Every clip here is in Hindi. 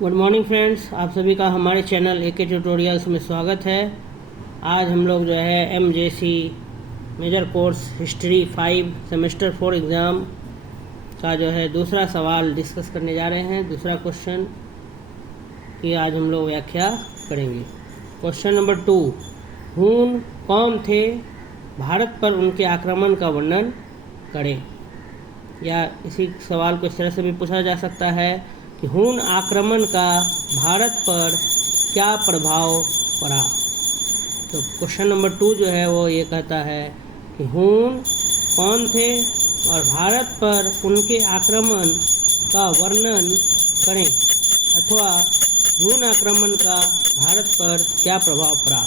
गुड मॉर्निंग फ्रेंड्स, आप सभी का हमारे चैनल एके ट्यूटोरियल्स में स्वागत है। आज हम लोग जो है MJC major course history 5 semester 4 exam का जो है दूसरा सवाल डिस्कस करने जा रहे हैं। दूसरा क्वेश्चन की आज हम लोग व्याख्या करेंगे। क्वेश्चन नंबर 2, हून कौन थे, भारत पर उनके आक्रमण का वर्णन करें। या इसी सवाल को इस तरह से भी पूछा जा सकता है कि हून आक्रमण का भारत पर क्या प्रभाव पड़ा। तो क्वेश्चन नंबर 2 जो है वो ये कहता है कि हून कौन थे और भारत पर उनके आक्रमण का वर्णन करें, अथवा हून आक्रमण का भारत पर क्या प्रभाव पड़ा।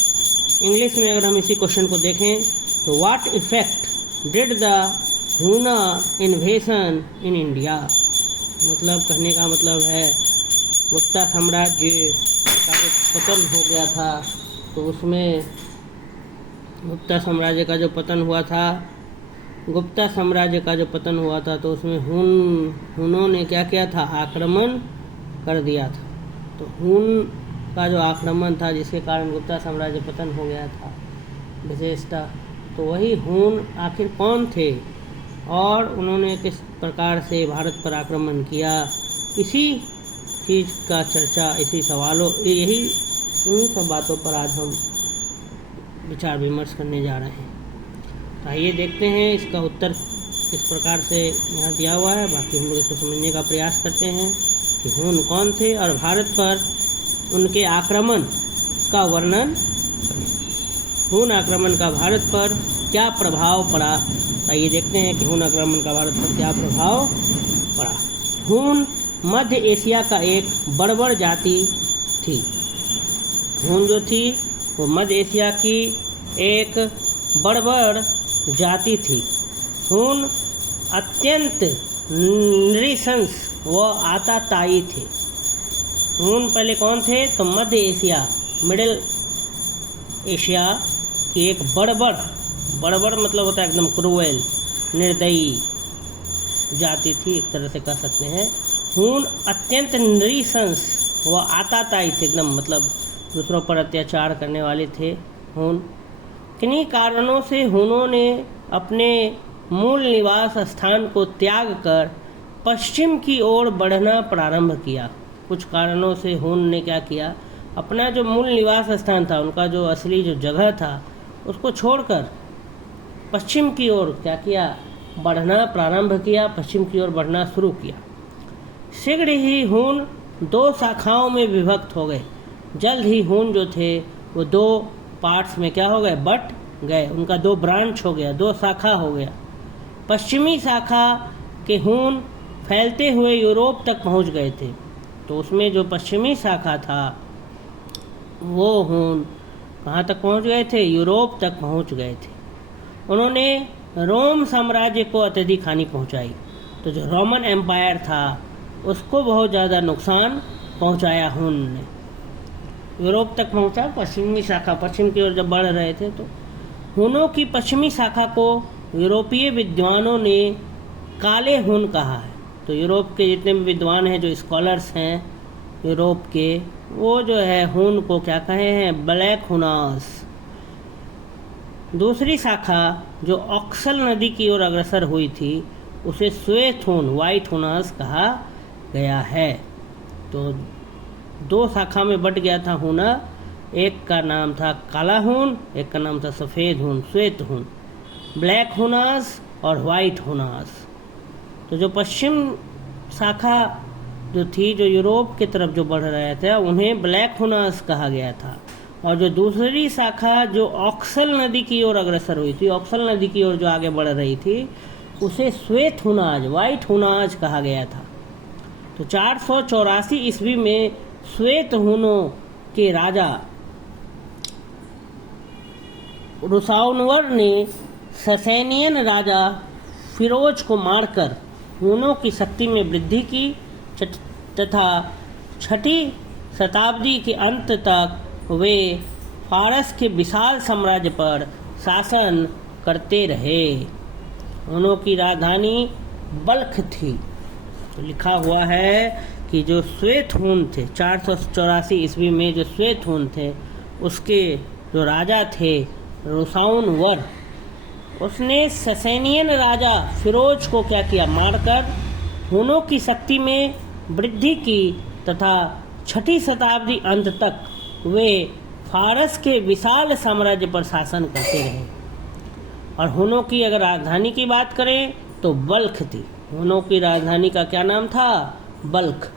इंग्लिश में अगर हम इसी क्वेश्चन को देखें तो what effect did the Huna invasion in India. मतलब कहने का मतलब है गुप्ता साम्राज्य का जो पतन हो गया था, तो उसमें गुप्ता साम्राज्य का जो पतन हुआ था तो उसमें हूनों ने क्या किया था, आक्रमण कर दिया था। तो हून का जो आक्रमण था जिसके कारण गुप्ता साम्राज्य पतन हो गया था विशेषता, तो वही हून आखिर कौन थे और उन्होंने किस प्रकार से भारत पर आक्रमण किया, इसी चीज़ का चर्चा, इसी सवालों, उन्हीं सब बातों पर आज हम विचार विमर्श करने जा रहे हैं। तो आइए देखते हैं इसका उत्तर किस प्रकार से यहाँ दिया हुआ है। बाकी हम लोग इसको समझने का प्रयास करते हैं कि हून कौन थे और भारत पर उनके आक्रमण का वर्णन करें। हून आक्रमण का भारत पर क्या प्रभाव पड़ा। आइए देखते हैं कि हून आक्रमण का भारत पर क्या प्रभाव पड़ा। हून मध्य एशिया का एक बर्बर जाति थी। हून जो थी वो मध्य एशिया की एक बर्बर जाति थी। हून अत्यंत नृशंस व आताताई थे। हून पहले कौन थे, तो मध्य एशिया, मिडिल एशिया की एक बड़बड़ मतलब होता है एकदम क्रूएल, निर्दयी जाति थी, एक तरह से कह सकते हैं। हून अत्यंत नृशंस व आताताई थे, एकदम मतलब दूसरों पर अत्याचार करने वाले थे हून। किन्हीं कारणों से हूनों ने अपने मूल निवास स्थान को त्याग कर पश्चिम की ओर बढ़ना प्रारंभ किया। कुछ कारणों से हून ने क्या किया, अपना जो मूल निवास स्थान था, उनका जो असली जो जगह था, उसको छोड़कर पश्चिम की ओर क्या किया, बढ़ना प्रारंभ किया, पश्चिम की ओर बढ़ना शुरू किया। शीघ्र ही हून 2 शाखाओं में विभक्त हो गए। जल्द ही हून जो थे वो 2 पार्ट्स में क्या हो गए, बट गए। उनका 2 ब्रांच हो गया, 2 शाखा हो गया। पश्चिमी शाखा के हून फैलते हुए यूरोप तक पहुंच गए थे। तो उसमें जो पश्चिमी शाखा था वो हून कहाँ तक पहुंच गए थे, यूरोप तक पहुंच गए थे। उन्होंने रोम साम्राज्य को अत्यधिक हानि पहुंचाई। तो जो रोमन एम्पायर था उसको बहुत ज़्यादा नुकसान पहुंचाया हून ने। यूरोप तक पहुंचा, पश्चिमी शाखा, पश्चिम की ओर जब बढ़ रहे थे, तो हूनों की पश्चिमी शाखा को यूरोपीय विद्वानों ने काले हून कहा है। तो यूरोप के जितने भी विद्वान हैं, जो स्कॉलर्स हैं यूरोप के, वो जो है हून को क्या कहे हैं, ब्लैक हुनास। दूसरी शाखा जो ऑक्सल नदी की ओर अग्रसर हुई थी उसे श्वेत हून, वाइट हुनास कहा गया है। तो 2 शाखा में बट गया था हूना। एक का नाम था काला हून, एक का नाम था सफ़ेद हून, श्वेत हून, ब्लैक हुनास और वाइट हुनास। तो जो पश्चिम शाखा जो थी, जो यूरोप की तरफ जो बढ़ रहा था, उन्हें ब्लैक हुनास कहा गया था। और जो दूसरी शाखा जो ऑक्सल नदी की ओर अग्रसर हुई थी, ऑक्सल नदी की ओर जो आगे बढ़ रही थी, उसे श्वेत हुनाज, वाइट हुनाज कहा गया था। तो 484 ईस्वी में श्वेत हूनों के राजा रुसाउनवर ने ससेनियन राजा फिरोज को मारकर हूनों की शक्ति में वृद्धि की तथा 6वीं शताब्दी के अंत तक वे फारस के विशाल साम्राज्य पर शासन करते रहे। उनकी राजधानी बल्ख थी। तो लिखा हुआ है कि जो श्वेत हून थे 484 ईस्वी में जो श्वेत हून थे उसके जो राजा थे रुसाउन वर, उसने ससेनियन राजा फिरोज को क्या किया, मारकर हूनों की शक्ति में वृद्धि की तथा 6ठी शताब्दी अंत तक वे फारस के विशाल साम्राज्य पर शासन करते रहे। और हूनों की अगर राजधानी की बात करें तो बल्ख थी। हूनों की राजधानी का क्या नाम था, बल्ख।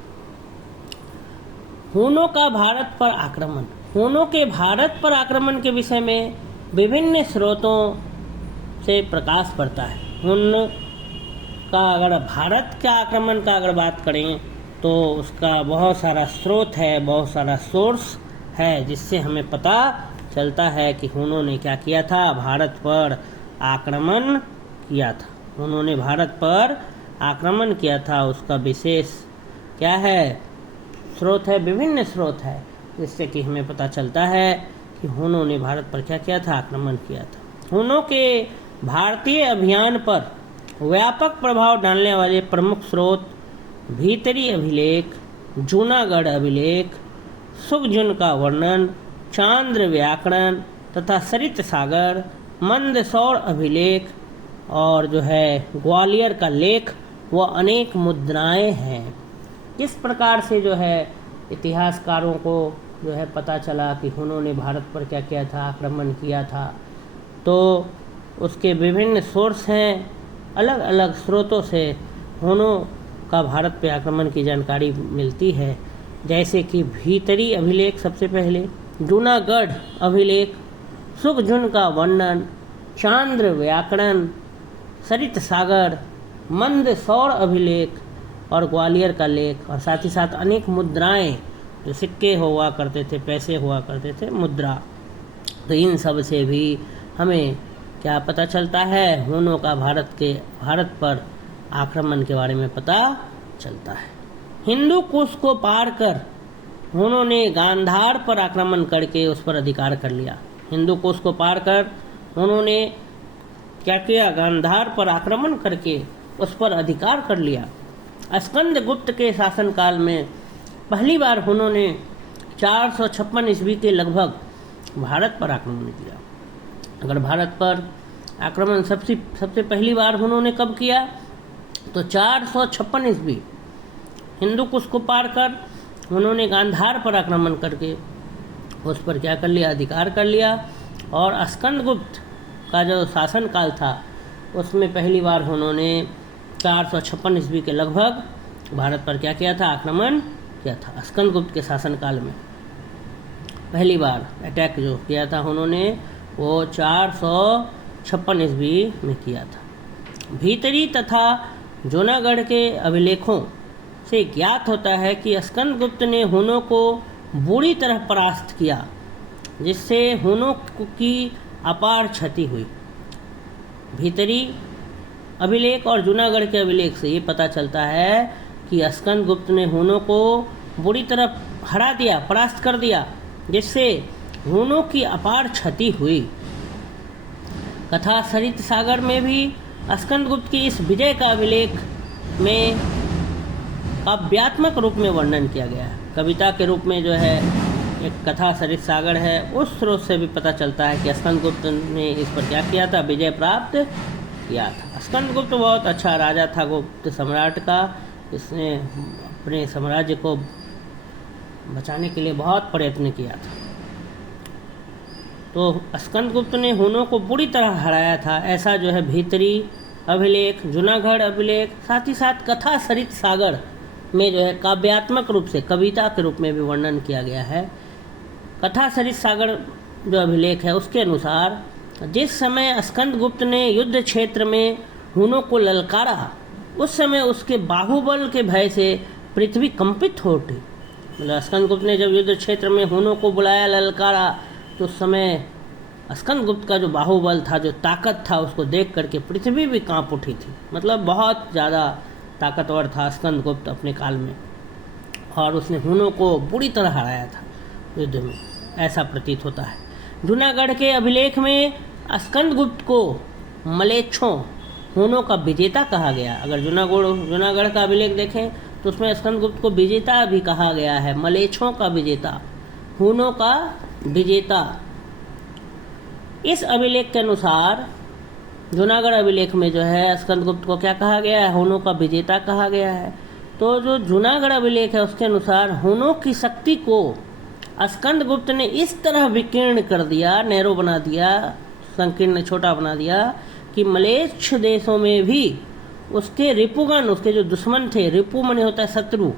हूनों का भारत पर आक्रमण। हूनों के भारत पर आक्रमण के विषय में विभिन्न स्रोतों से प्रकाश पड़ता है। हून का अगर भारत के आक्रमण का अगर बात करें तो उसका बहुत सारा स्रोत है, बहुत सारा सोर्स है, जिससे हमें पता चलता है कि हूनों ने क्या किया था, भारत पर आक्रमण किया था। उन्होंने भारत पर आक्रमण किया था। उसका विशेष क्या है, स्रोत है, विभिन्न स्रोत है, जिससे कि हमें पता चलता है कि हूनों ने भारत पर क्या किया था, आक्रमण किया था। हूनों के भारतीय अभियान पर व्यापक प्रभाव डालने वाले प्रमुख स्रोत भीतरी अभिलेख, जूनागढ़ अभिलेख, सुखजुन का वर्णन, चांद्र व्याकरण तथा सरित सागर, मंदसौर अभिलेख और जो है ग्वालियर का लेख व अनेक मुद्राएं हैं। किस प्रकार से जो है इतिहासकारों को जो है पता चला कि हूनों ने भारत पर क्या किया था, आक्रमण किया था, तो उसके विभिन्न सोर्स हैं। अलग अलग स्रोतों से हूनों का भारत पर आक्रमण की जानकारी मिलती है, जैसे कि भीतरी अभिलेख सबसे पहले, जूनागढ़ अभिलेख, सुखजुन का वर्णन, चांद्र व्याकरण, सरित सागर, मंदसौर अभिलेख और ग्वालियर का लेख, और साथ ही साथ अनेक मुद्राएं, जो सिक्के हुआ करते थे, पैसे हुआ करते थे, मुद्रा। तो इन सब से भी हमें क्या पता चलता है, हूनों का भारत पर आक्रमण के बारे में पता चलता है। हिंदू कुश को पार कर हूनों ने गांधार पर आक्रमण करके उस पर अधिकार कर लिया। हिंदू कुश को पार कर उन्होंने क्या किया, गांधार पर आक्रमण करके उस पर अधिकार कर लिया। स्कंदगुप्त के शासनकाल में पहली बार हूनों ने 456 ईस्वी के लगभग भारत पर आक्रमण किया। अगर भारत पर आक्रमण सबसे पहली बार उन्होंने कब किया, तो 456 ईस्वी हिंदू कुश को पार कर उन्होंने गांधार पर आक्रमण करके उस पर क्या कर लिया, अधिकार कर लिया। और स्कंदगुप्त का जो शासनकाल था उसमें पहली बार उन्होंने 456 ईस्वी के लगभग भारत पर क्या किया था, आक्रमण किया था। स्कंदगुप्त के शासनकाल में पहली बार अटैक जो किया था उन्होंने वो 456 ईस्वी में किया था। भीतरी तथा जूनागढ़ के अभिलेखों से ज्ञात होता है कि स्कंदगुप्त ने हूनों को बुरी तरह परास्त किया, जिससे हूनों की अपार क्षति हुई। भीतरी अभिलेख और जूनागढ़ के अभिलेख से ये पता चलता है कि स्कंदगुप्त ने हूनों को बुरी तरह हरा दिया, परास्त कर दिया, जिससे हूनों की अपार क्षति हुई। कथा सरित सागर में भी स्कंदगुप्त की इस विजय का अभिलेख में काव्यात्मक रूप में वर्णन किया गया है। कविता के रूप में जो है एक कथा सरित सागर है, उस स्रोत से भी पता चलता है कि स्कंदगुप्त ने इस पर क्या किया था, विजय प्राप्त किया था। स्कंदगुप्त बहुत अच्छा राजा था, गुप्त सम्राट का। इसने अपने साम्राज्य को बचाने के लिए बहुत प्रयत्न किया था। तो स्कंदगुप्त ने हूनों को बुरी तरह हराया था, ऐसा जो है भीतरी अभिलेख, जूनागढ़ अभिलेख, साथ ही साथ कथा सरित सागर में जो है काव्यात्मक रूप से, कविता के रूप में भी वर्णन किया गया है। कथा सरित सागर जो अभिलेख है उसके अनुसार जिस समय स्कंदगुप्त ने युद्ध क्षेत्र में हूनों को ललकारा, उस समय उसके बाहुबल के भय से पृथ्वी कंपित हो उठी। मतलब स्कंदगुप्त ने जब युद्ध क्षेत्र में हूनों को बुलाया, ललकारा, तो उस समय स्कंदगुप्त का जो बाहुबल था, जो ताकत था, उसको देख करके पृथ्वी भी कांप उठी थी। मतलब बहुत ज़्यादा ताकतवर था स्कंदगुप्त अपने काल में, और उसने हूनों को बुरी तरह हराया था युद्ध में, ऐसा प्रतीत होता है। जूनागढ़ के अभिलेख में स्कंदगुप्त को मलेच्छों, हूनों का विजेता कहा गया। अगर जूनागढ़ का अभिलेख देखें तो उसमें स्कंदगुप्त को विजेता भी कहा गया है, मलेच्छों का विजेता, हुनों का विजेता। इस अभिलेख के अनुसार जूनागढ़ अभिलेख में जो है स्कंदगुप्त को क्या कहा गया है, हुनों का विजेता कहा गया है। तो जो जूनागढ़ अभिलेख है उसके अनुसार हुनों की शक्ति को स्कंदगुप्त ने इस तरह विकीर्ण कर दिया, नैरो बना दिया, संकीर्ण छोटा बना दिया कि मलेच्छ देशों में भी उसके रिपुगण, उसके जो दुश्मन थे, रिपु माने होता है शत्रु,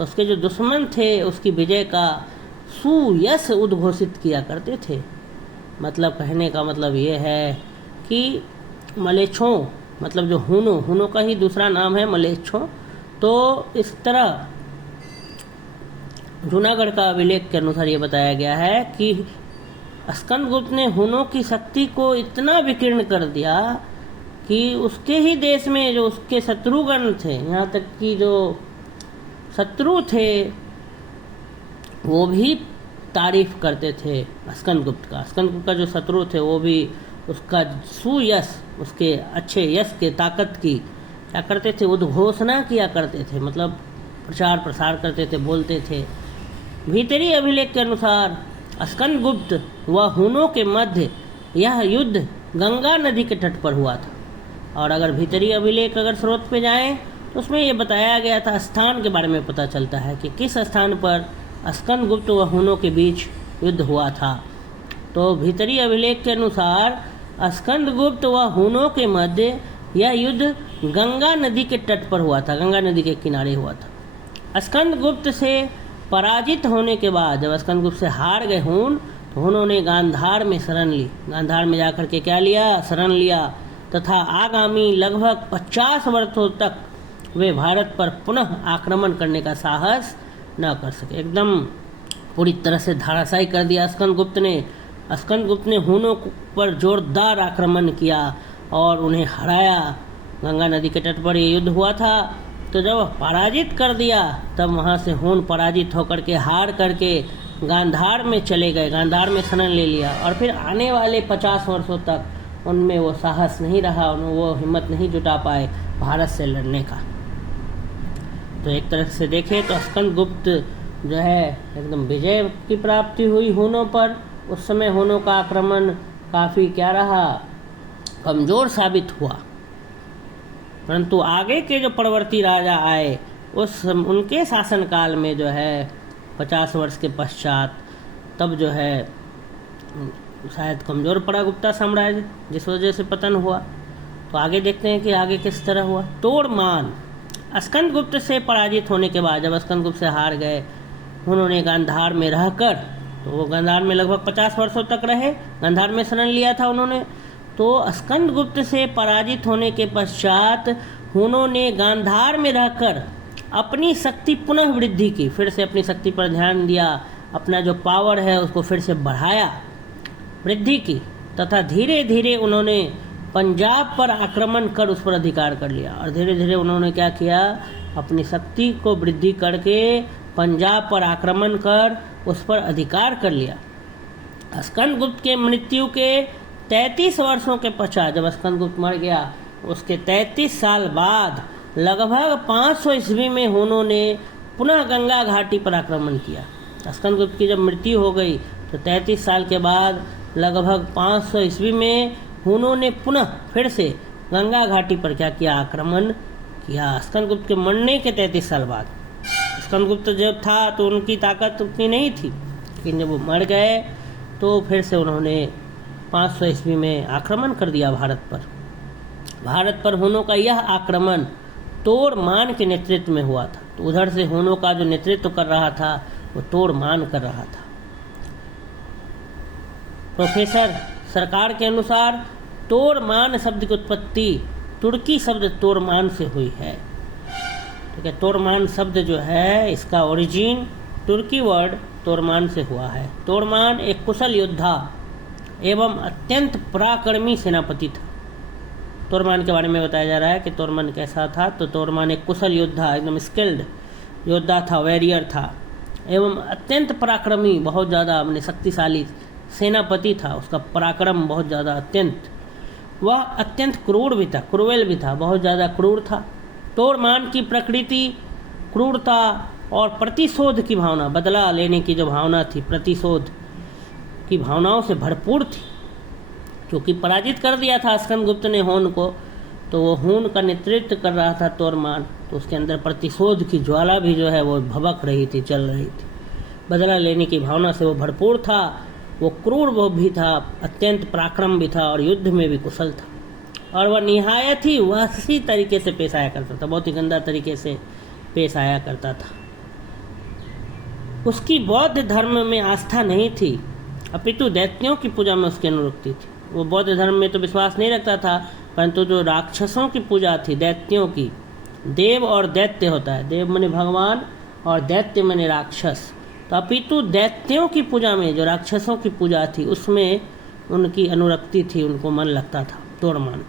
उसके जो दुश्मन थे उसकी विजय का सुयश उद्घोषित किया करते थे। मतलब कहने का मतलब ये है कि मलेच्छों मतलब जो हुनों का ही दूसरा नाम है मलेच्छों। तो इस तरह जूनागढ़ का अभिलेख के अनुसार ये बताया गया है कि स्कंदगुप्त ने हुनों की शक्ति को इतना विकीर्ण कर दिया कि उसके ही देश में जो उसके शत्रुगण थे, यहाँ तक कि जो शत्रु थे वो भी तारीफ करते थे स्कंदगुप्त का। स्कंदगुप्त का जो शत्रु थे वो भी उसका सुयश, उसके अच्छे यश के ताकत की क्या करते थे, उद्घोषणा किया करते थे, मतलब प्रचार प्रसार करते थे, बोलते थे। भीतरी अभिलेख के अनुसार स्कंदगुप्त व हुनों के मध्य यह युद्ध गंगा नदी के तट पर हुआ था। और अगर भीतरी अभिलेख अगर स्रोत पे जाएं तो उसमें ये बताया गया था, स्थान के बारे में पता चलता है कि किस स्थान पर स्कंदगुप्त व हुनों के बीच युद्ध हुआ था। तो भीतरी अभिलेख के अनुसार स्कंदगुप्त व हुनों के मध्य यह युद्ध गंगा नदी के तट पर हुआ था, गंगा नदी के किनारे हुआ था। स्कंदगुप्त से पराजित होने के बाद जब स्कंदगुप्त से हार गए हुन, तो उन्होंने गांधार में शरण ली। गांधार में जाकर के क्या लिया, शरण लिया, तथा आगामी लगभग 50 वर्षों तक वे भारत पर पुनः आक्रमण करने का साहस न कर सके। एकदम पूरी तरह से धराशायी कर दिया स्कंदगुप्त ने। स्कंदगुप्त ने हुनों पर जोरदार आक्रमण किया और उन्हें हराया। गंगा नदी के तट पर ये युद्ध हुआ था। तो जब पराजित कर दिया तब वहाँ से हुन पराजित होकर के, हार करके गांधार में चले गए, गांधार में शरण ले लिया। और फिर आने वाले 50 वर्षों तक उनमें वो साहस नहीं रहा, वो हिम्मत नहीं जुटा पाए भारत से लड़ने का। तो एक तरह से देखें तो स्कंदगुप्त जो है एकदम विजय की प्राप्ति हुई हुनों पर। उस समय हुनों का आक्रमण काफ़ी क्या रहा, कमज़ोर साबित हुआ। परंतु आगे के जो परवर्ती राजा आए उनके शासनकाल में जो है 50 वर्ष के पश्चात तब जो है शायद कमज़ोर पड़ा गुप्ता साम्राज्य, जिस वजह से पतन हुआ। तो आगे देखते हैं कि आगे किस तरह हुआ। तोड़मान स्कंदगुप्त से पराजित होने के बाद जब स्कंदगुप्त से हार गए, उन्होंने गांधार में रहकर, तो वो गांधार में लगभग 50 वर्षों तक रहे, गांधार में शरण लिया था उन्होंने। तो स्कंदगुप्त से पराजित होने के पश्चात उन्होंने गांधार में रहकर अपनी शक्ति पुनः वृद्धि की, फिर से अपनी शक्ति पर ध्यान दिया, अपना जो पावर है उसको फिर से बढ़ाया, वृद्धि की, तथा धीरे धीरे उन्होंने पंजाब पर आक्रमण कर उस पर अधिकार कर लिया। और धीरे धीरे उन्होंने क्या किया, अपनी शक्ति को वृद्धि करके पंजाब पर आक्रमण कर उस पर अधिकार कर लिया। स्कंदगुप्त के मृत्यु के 33 वर्षों के पश्चात, जब स्कंदगुप्त मर गया उसके 33 साल बाद लगभग 500 ईस्वी में उन्होंने पुनः गंगा घाटी पर आक्रमण किया। स्कंदगुप्त की जब मृत्यु हो गई तो 33 साल के बाद लगभग 500 ईस्वी में उन्होंने पुनः फिर से गंगा घाटी पर क्या किया, आक्रमण किया। स्कंदगुप्त के मरने के 33 साल बाद। स्कंदगुप्त जब था तो उनकी ताकत उतनी नहीं थी, लेकिन जब वो मर गए तो फिर से उन्होंने 500 ईस्वी में आक्रमण कर दिया भारत पर। भारत पर हुनों का यह आक्रमण तोड़मान के नेतृत्व में हुआ था। तो उधर से हुनों का जो नेतृत्व कर रहा था वो तोड़मान कर रहा था। प्रोफेसर सरकार के अनुसार तोड़मान शब्द की उत्पत्ति तुर्की शब्द तोड़मान से हुई है। ठीक है, तोड़मान शब्द जो है इसका ओरिजिन तुर्की वर्ड तोड़मान से हुआ है। तोड़मान एक कुशल योद्धा एवं अत्यंत पराक्रमी सेनापति था। तोड़मान के बारे में बताया जा रहा है कि तोड़मान कैसा था। तो तोड़मान एक कुशल योद्धा, एकदम स्किल्ड योद्धा था, वॉरियर था, एवं अत्यंत पराक्रमी, बहुत ज़्यादा अपने शक्तिशाली सेनापति था। उसका पराक्रम बहुत ज़्यादा अत्यंत, वह अत्यंत क्रूर भी था, क्रूएल भी था, बहुत ज़्यादा क्रूर था। तोड़मान की प्रकृति क्रूरता और प्रतिशोध की भावना, बदला लेने की जो भावना थी, प्रतिशोध की भावनाओं से भरपूर थी। क्योंकि पराजित कर दिया था स्कंदगुप्त ने हून को, तो वो हून का नेतृत्व कर रहा था तोरमान, तो उसके अंदर प्रतिशोध की ज्वाला भी जो है वो भभक रही थी, चल रही थी। बदला लेने की भावना से वो भरपूर था, वो क्रूर वो भी था, अत्यंत पराक्रम भी था और युद्ध में भी कुशल था। और वह निहायत ही वहशी तरीके से पेश आया करता था, बहुत ही गंदा तरीके से पेश आया करता था। उसकी बौद्ध धर्म में आस्था नहीं थी, अपितु दैत्यों की पूजा में उसकी अनुरक्ति थी। वो बौद्ध धर्म में तो विश्वास नहीं रखता था, परंतु जो राक्षसों की पूजा थी, दैत्यों की, देव और दैत्य होता है, देव माने भगवान और दैत्य माने राक्षस, तो अपितु दैत्यों की पूजा में, जो राक्षसों की पूजा थी, उसमें उनकी अनुरक्ति थी, उनको मन लगता था तोरमान।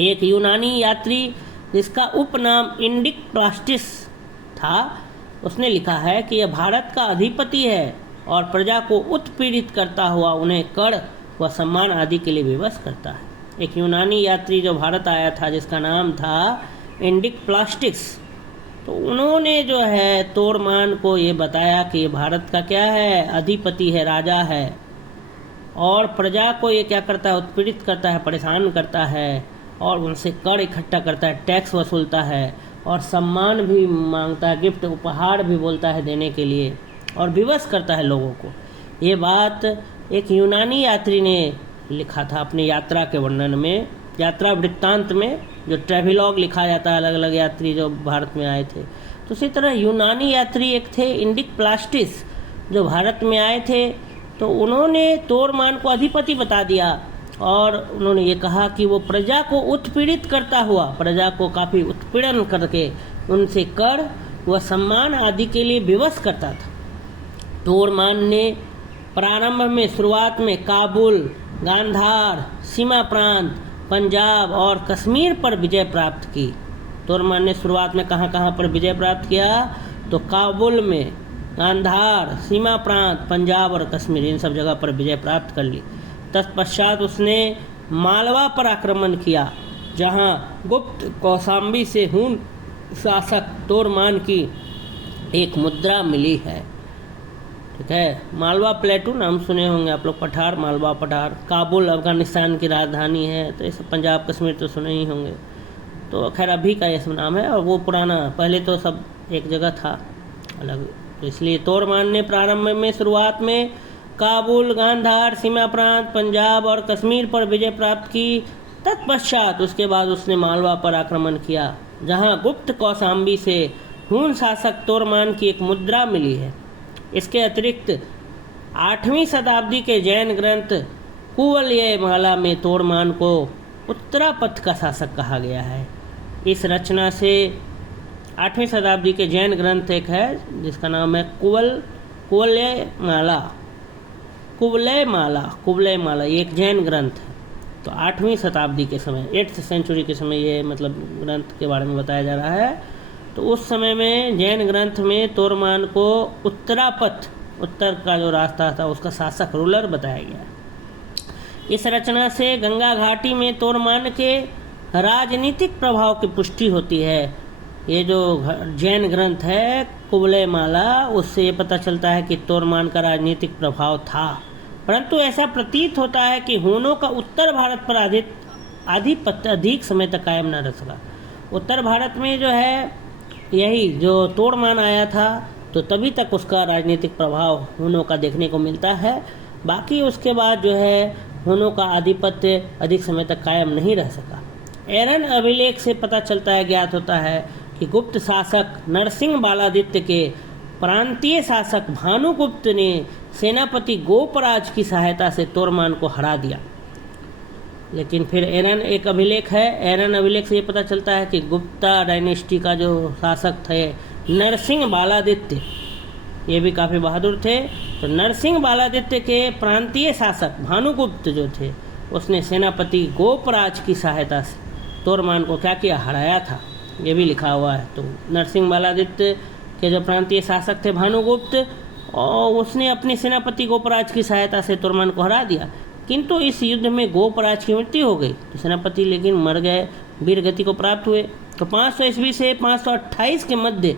एक यूनानी यात्री जिसका उपनाम इंडिक प्लास्टिस था, उसने लिखा है कि यह भारत का अधिपति है और प्रजा को उत्पीड़ित करता हुआ उन्हें कर व सम्मान आदि के लिए विवश करता है। एक यूनानी यात्री जो भारत आया था, जिसका नाम था इंडिक प्लास्टिक्स, तो उन्होंने जो है तोरमान को ये बताया कि ये भारत का क्या है, अधिपति है, राजा है, और प्रजा को ये क्या करता है, उत्पीड़ित करता है, परेशान करता है, और उनसे कर इकट्ठा करता है, टैक्स वसूलता है, और सम्मान भी मांगता है, गिफ्ट उपहार भी बोलता है देने के लिए, और विवश करता है लोगों को। ये बात एक यूनानी यात्री ने लिखा था अपनी यात्रा के वर्णन में, यात्रा वृत्तांत में, जो ट्रेवलॉग लिखा जाता है अलग अलग यात्री जो भारत में आए थे। तो उसी तरह यूनानी यात्री एक थे इंडिक प्लास्टिस, जो भारत में आए थे, तो उन्होंने तोरमान को अधिपति बता दिया और उन्होंने ये कहा कि वो प्रजा को उत्पीड़ित करता हुआ, प्रजा को काफ़ी उत्पीड़न करके उनसे कर व सम्मान आदि के लिए विवश करता था। तोरमान ने प्रारंभ में, शुरुआत में काबुल, गांधार, सीमा प्रांत, पंजाब और कश्मीर पर विजय प्राप्त की। तोरमान ने शुरुआत में कहाँ कहाँ पर विजय प्राप्त किया, तो काबुल में, गांधार, सीमा प्रांत, पंजाब और कश्मीर, इन सब जगह पर विजय प्राप्त कर ली। तत्पश्चात उसने मालवा पर आक्रमण किया, जहां गुप्त कौशाम्बी से हून शासक तोरमान की एक मुद्रा मिली है। ठीक है, मालवा प्लेटू नाम सुने होंगे आप लोग, पठार, मालवा पठार। काबुल अफगानिस्तान की राजधानी है, तो ये सब पंजाब कश्मीर तो सुने ही होंगे। तो खैर अभी का ये सब नाम है, और वो पुराना, पहले तो सब एक जगह था अलग। तो इसलिए तोरमान ने प्रारंभ में, शुरुआत में काबुल, गांधार, सीमा प्रांत, पंजाब और कश्मीर पर विजय प्राप्त की। तत्पश्चात उसके बाद उसने मालवा पर आक्रमण किया, जहां गुप्त कौशाम्बी से हून शासक तोरमान की एक मुद्रा मिली है। इसके अतिरिक्त 8वीं शताब्दी के जैन ग्रंथ कुवलयमाला में तोरमान को उत्तरापथ का शासक कहा गया है। इस रचना से 8वीं शताब्दी के जैन ग्रंथ एक है जिसका नाम है कुवलयमाला, ये एक जैन ग्रंथ है। तो 8वीं शताब्दी के समय, 8th सेंचुरी के समय ये मतलब ग्रंथ के बारे में बताया जा रहा है। तो उस समय में जैन ग्रंथ में तोरमान को उत्तरापथ, उत्तर का जो रास्ता था, उसका शासक, रूलर बताया गया। इस रचना से गंगा घाटी में तोरमान के राजनीतिक प्रभाव की पुष्टि होती है। ये जो जैन ग्रंथ है कुवलयमाला, उससे ये पता चलता है कि तोरमान का राजनीतिक प्रभाव था, परंतु ऐसा प्रतीत होता है कि हूनों का उत्तर भारत पर आधिपत्य अधिक समय तक कायम न रह सका। उत्तर भारत में जो है यही जो तोरमान आया था, तो तभी तक उसका राजनीतिक प्रभाव हूनों का देखने को मिलता है। बाकी उसके बाद जो है हूनों का आधिपत्य अधिक समय तक कायम नहीं रह सका। एरन अभिलेख से पता चलता है, ज्ञात होता है कि गुप्त शासक नरसिंह बालादित्य के प्रांतीय शासक भानुगुप्त ने सेनापति गोपराज की सहायता से तोरमान को हरा दिया। लेकिन फिर एरन एक अभिलेख है, एरन अभिलेख से ये पता चलता है कि गुप्ता डायनेस्टी का जो शासक थे नरसिंह बालादित्य, ये भी काफ़ी बहादुर थे। तो नरसिंह बालादित्य के प्रांतीय शासक भानुगुप्त जो थे, उसने सेनापति गोपराज की सहायता से तोरमान को क्या किया, हराया था। ये भी लिखा हुआ है। तो नरसिंह बालादित्य के जो प्रांतीय शासक थे भानुगुप्त, और उसने अपने सेनापति गोपराज की सहायता से तोरमान को हरा दिया। किंतु इस युद्ध में गोपराज की मृत्यु हो गई, तो सेनापति लेकिन मर गए, वीर गति को प्राप्त हुए। तो 500 ईस्वी से 528 के मध्य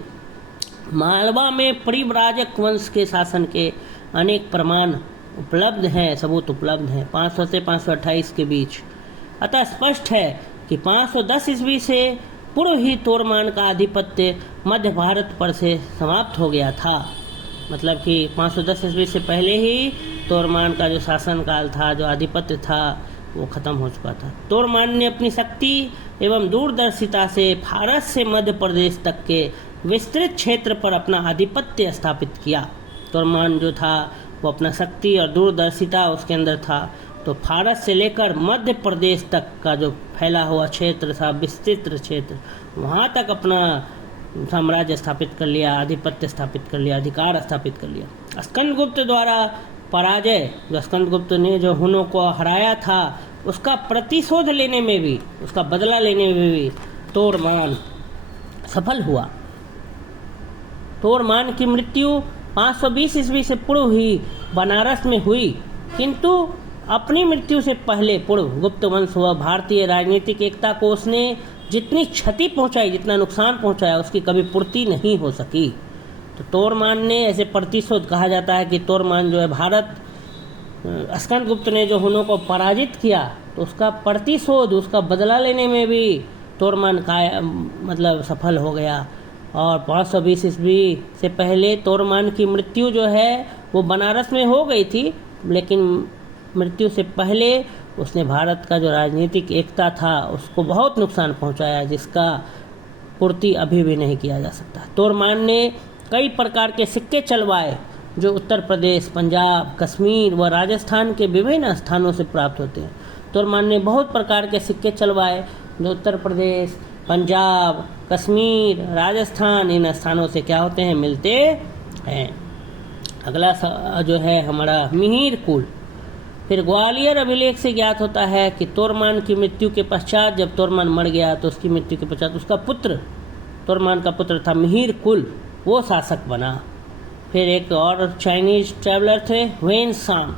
मालवा में परिव्राजक वंश के शासन के अनेक प्रमाण उपलब्ध हैं, सबूत उपलब्ध हैं 500 से 528 के बीच। अतः स्पष्ट है कि 510 ईस्वी से पूर्व ही तोरमान का आधिपत्य मध्य भारत पर से समाप्त हो गया था। मतलब कि 510 ईस्वी से पहले ही तोरमान का जो शासनकाल था, जो आधिपत्य था, वो खत्म हो चुका था। तोरमान ने अपनी शक्ति एवं दूरदर्शिता से फारस से मध्य प्रदेश तक के विस्तृत क्षेत्र पर अपना आधिपत्य स्थापित किया। तोरमान जो था वो अपना शक्ति और दूरदर्शिता उसके अंदर था, तो फारस से लेकर मध्य प्रदेश तक का जो फैला हुआ क्षेत्र था, विस्तृत क्षेत्र, वहाँ तक अपना साम्राज्य स्थापित कर लिया, आधिपत्य स्थापित कर लिया, अधिकार स्थापित कर लिया। स्कंदगुप्त द्वारा पराजय, जो स्कंदगुप्त ने जो हुनों को हराया था, उसका प्रतिशोध लेने में भी, उसका बदला लेने में भी तोरमान सफल हुआ। तोरमान की मृत्यु 520 ईस्वी से पूर्व ही बनारस में हुई, किंतु अपनी मृत्यु से पहले पूर्व गुप्त वंश व भारतीय राजनीतिक एकता को उसने जितनी क्षति पहुंचाई, जितना नुकसान पहुंचाया, उसकी कभी पूर्ति नहीं हो सकी। तो तोरमान ने, ऐसे प्रतिशोध कहा जाता है कि तोरमान जो है भारत, स्कंदगुप्त ने जो हुनों को पराजित किया, तो उसका प्रतिशोध, उसका बदला लेने में भी तोरमान का मतलब सफल हो गया। और 520 ईस्वी से पहले तोरमान की मृत्यु जो है वो बनारस में हो गई थी, लेकिन मृत्यु से पहले उसने भारत का जो राजनीतिक एकता था उसको बहुत नुकसान पहुंचाया, जिसका पूर्ति अभी भी नहीं किया जा सकता। तोरमान ने कई प्रकार के सिक्के चलवाए जो उत्तर प्रदेश, पंजाब, कश्मीर व राजस्थान के विभिन्न स्थानों से प्राप्त होते हैं। तोरमान ने बहुत प्रकार के सिक्के चलवाए जो उत्तर प्रदेश, पंजाब, कश्मीर, राजस्थान, इन स्थानों से क्या होते हैं, मिलते हैं। अगला जो है हमारा मिहिर कुल। फिर ग्वालियर अभिलेख से ज्ञात होता है कि तोरमान की मृत्यु के पश्चात, जब तोरमान मर गया तो उसकी मृत्यु के पश्चात उसका पुत्र, तोरमान का पुत्र था मिहिर कुल, वो शासक बना। फिर एक और चाइनीज ट्रैवलर थे वेन सांग।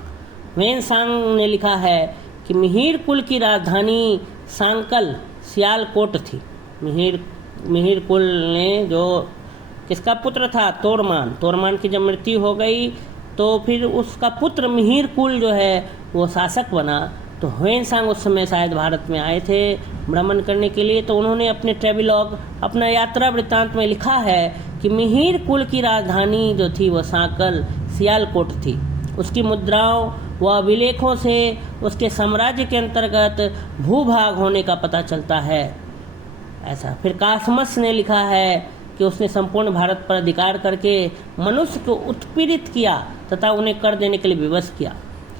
वेन सांग ने लिखा है कि मिहिर कुल की राजधानी सांकल सियालकोट थी। मिहिर कुल ने, जो किसका पुत्र था, तोरमान। तोरमान की जब मृत्यु हो गई तो फिर उसका पुत्र मिहिर कुल जो है वो शासक बना। तो ह्वेनसांग उस समय शायद भारत में आए थे भ्रमण करने के लिए, तो उन्होंने अपने ट्रेवलॉग, अपना यात्रा वृत्तांत में लिखा है कि मिहिर कुल की राजधानी जो थी वो सांकल सियालकोट थी। उसकी मुद्राओं व अभिलेखों से उसके साम्राज्य के अंतर्गत भूभाग होने का पता चलता है। ऐसा फिर कासमस ने लिखा है कि उसने संपूर्ण भारत पर अधिकार करके मनुष्य को उत्पीड़ित किया तथा उन्हें कर देने के लिए विवश किया।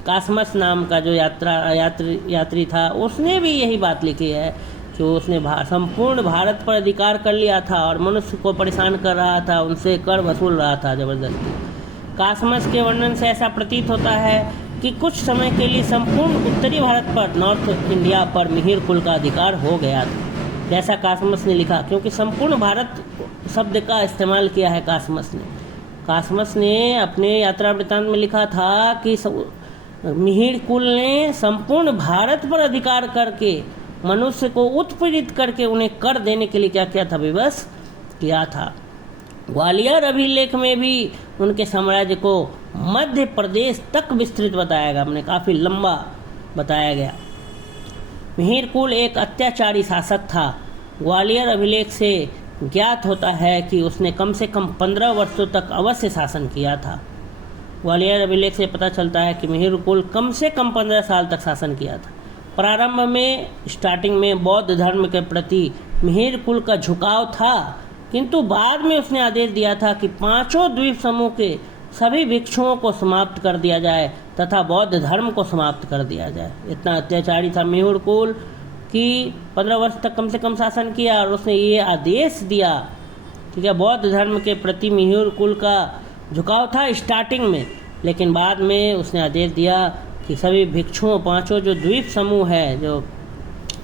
कासमस नाम का जो यात्री था, उसने भी यही बात लिखी है कि उसने संपूर्ण भारत पर अधिकार कर लिया था और मनुष्य को परेशान कर रहा था, उनसे कर वसूल रहा था जबरदस्ती। कासमस के वर्णन से ऐसा प्रतीत होता है कि कुछ समय के लिए संपूर्ण उत्तरी भारत पर, नॉर्थ इंडिया पर मिहिर कुल का अधिकार हो गया था, जैसा कासमस ने लिखा। क्योंकि संपूर्ण भारत शब्द का इस्तेमाल किया है कासमस ने। कासमस ने अपने यात्रा वृत्तांत में लिखा था कि मिहिर कुल ने संपूर्ण भारत पर अधिकार करके मनुष्य को उत्पीड़ित करके उन्हें कर देने के लिए क्या किया था, विवश किया था। ग्वालियर अभिलेख में भी उनके साम्राज्य को मध्य प्रदेश तक विस्तृत बताया गया, हमने काफ़ी लंबा बताया गया। मिहिर कुल एक अत्याचारी शासक था। ग्वालियर अभिलेख से ज्ञात होता है कि उसने कम से कम 15 वर्षों तक अवश्य शासन किया था। ग्वालियर अभिलेख से पता चलता है कि मिहिर कुल कम से कम 15 साल तक शासन किया था। प्रारंभ में, स्टार्टिंग में बौद्ध धर्म के प्रति मिहिर कुल का झुकाव था, किंतु बाद में उसने आदेश दिया था कि 5 द्वीप समूह के सभी भिक्षुओं को समाप्त कर दिया जाए तथा बौद्ध धर्म को समाप्त कर दिया जाए। इतना अत्याचारी था मिहिर कुल कि 15 वर्ष तक कम से कम शासन किया और उसने ये आदेश दिया, ठीक है। बौद्ध धर्म के प्रति मिहिर कुल का झुकाव था स्टार्टिंग में, लेकिन बाद में उसने आदेश दिया कि सभी भिक्षुओं, 5 जो द्वीप समूह है, जो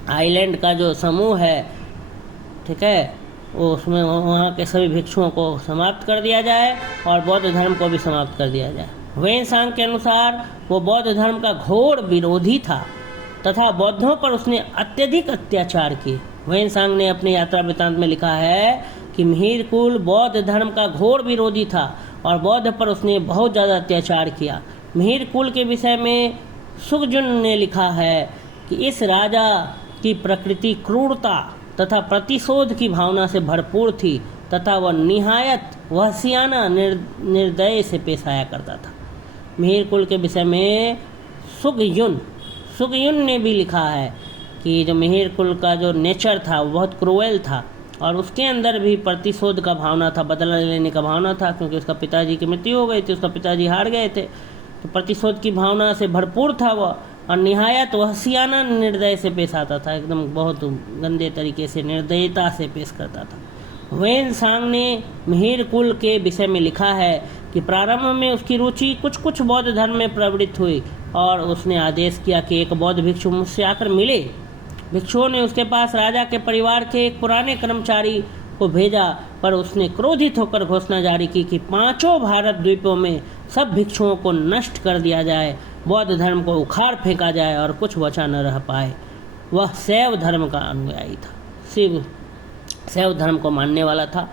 आइलैंड का जो समूह है, ठीक है, वो उसमें वहाँ के सभी भिक्षुओं को समाप्त कर दिया जाए और बौद्ध धर्म को भी समाप्त कर दिया जाए। ह्वेनसांग के अनुसार वो बौद्ध धर्म का घोर विरोधी था तथा बौद्धों पर उसने अत्यधिक अत्याचार किए। ह्वेनसांग ने अपने यात्रा वृत्तांत में लिखा है कि मिहिर कुल बौद्ध धर्म का घोर विरोधी था और बौद्ध पर उसने बहुत ज़्यादा अत्याचार किया। मिहिर कुल के विषय में सुगजुन ने लिखा है कि इस राजा की प्रकृति क्रूरता तथा प्रतिशोध की भावना से भरपूर थी तथा वह निहायत वहसियाना निर्दय से पेश आया करता था। मिहिर कुल के विषय में सुगयुन ने भी लिखा है कि जो मिहिर कुल का जो नेचर था वो बहुत क्रूएल था और उसके अंदर भी प्रतिशोध का भावना था, बदला लेने का भावना था, क्योंकि उसका पिताजी की मृत्यु हो गई थी, उसका पिताजी हार गए थे, तो प्रतिशोध की भावना से भरपूर था वह और निहायत वहसियाना निर्दय से पेश आता था, एकदम बहुत गंदे तरीके से निर्दयता से पेश करता था। ह्वेनसांग ने मिहिर कुल के विषय में लिखा है कि प्रारंभ में उसकी रुचि कुछ बौद्ध धर्म में प्रवृत्त हुई और उसने आदेश किया कि एक बौद्ध भिक्षु मुझसे आकर मिले। भिक्षुओं ने उसके पास राजा के परिवार के एक पुराने कर्मचारी को भेजा, पर उसने क्रोधित होकर घोषणा जारी की कि 5 भारत द्वीपों में सब भिक्षुओं को नष्ट कर दिया जाए, बौद्ध धर्म को उखाड़ फेंका जाए और कुछ बचा न रह पाए। वह शैव धर्म का अनुयायी था, शैव धर्म को मानने वाला था।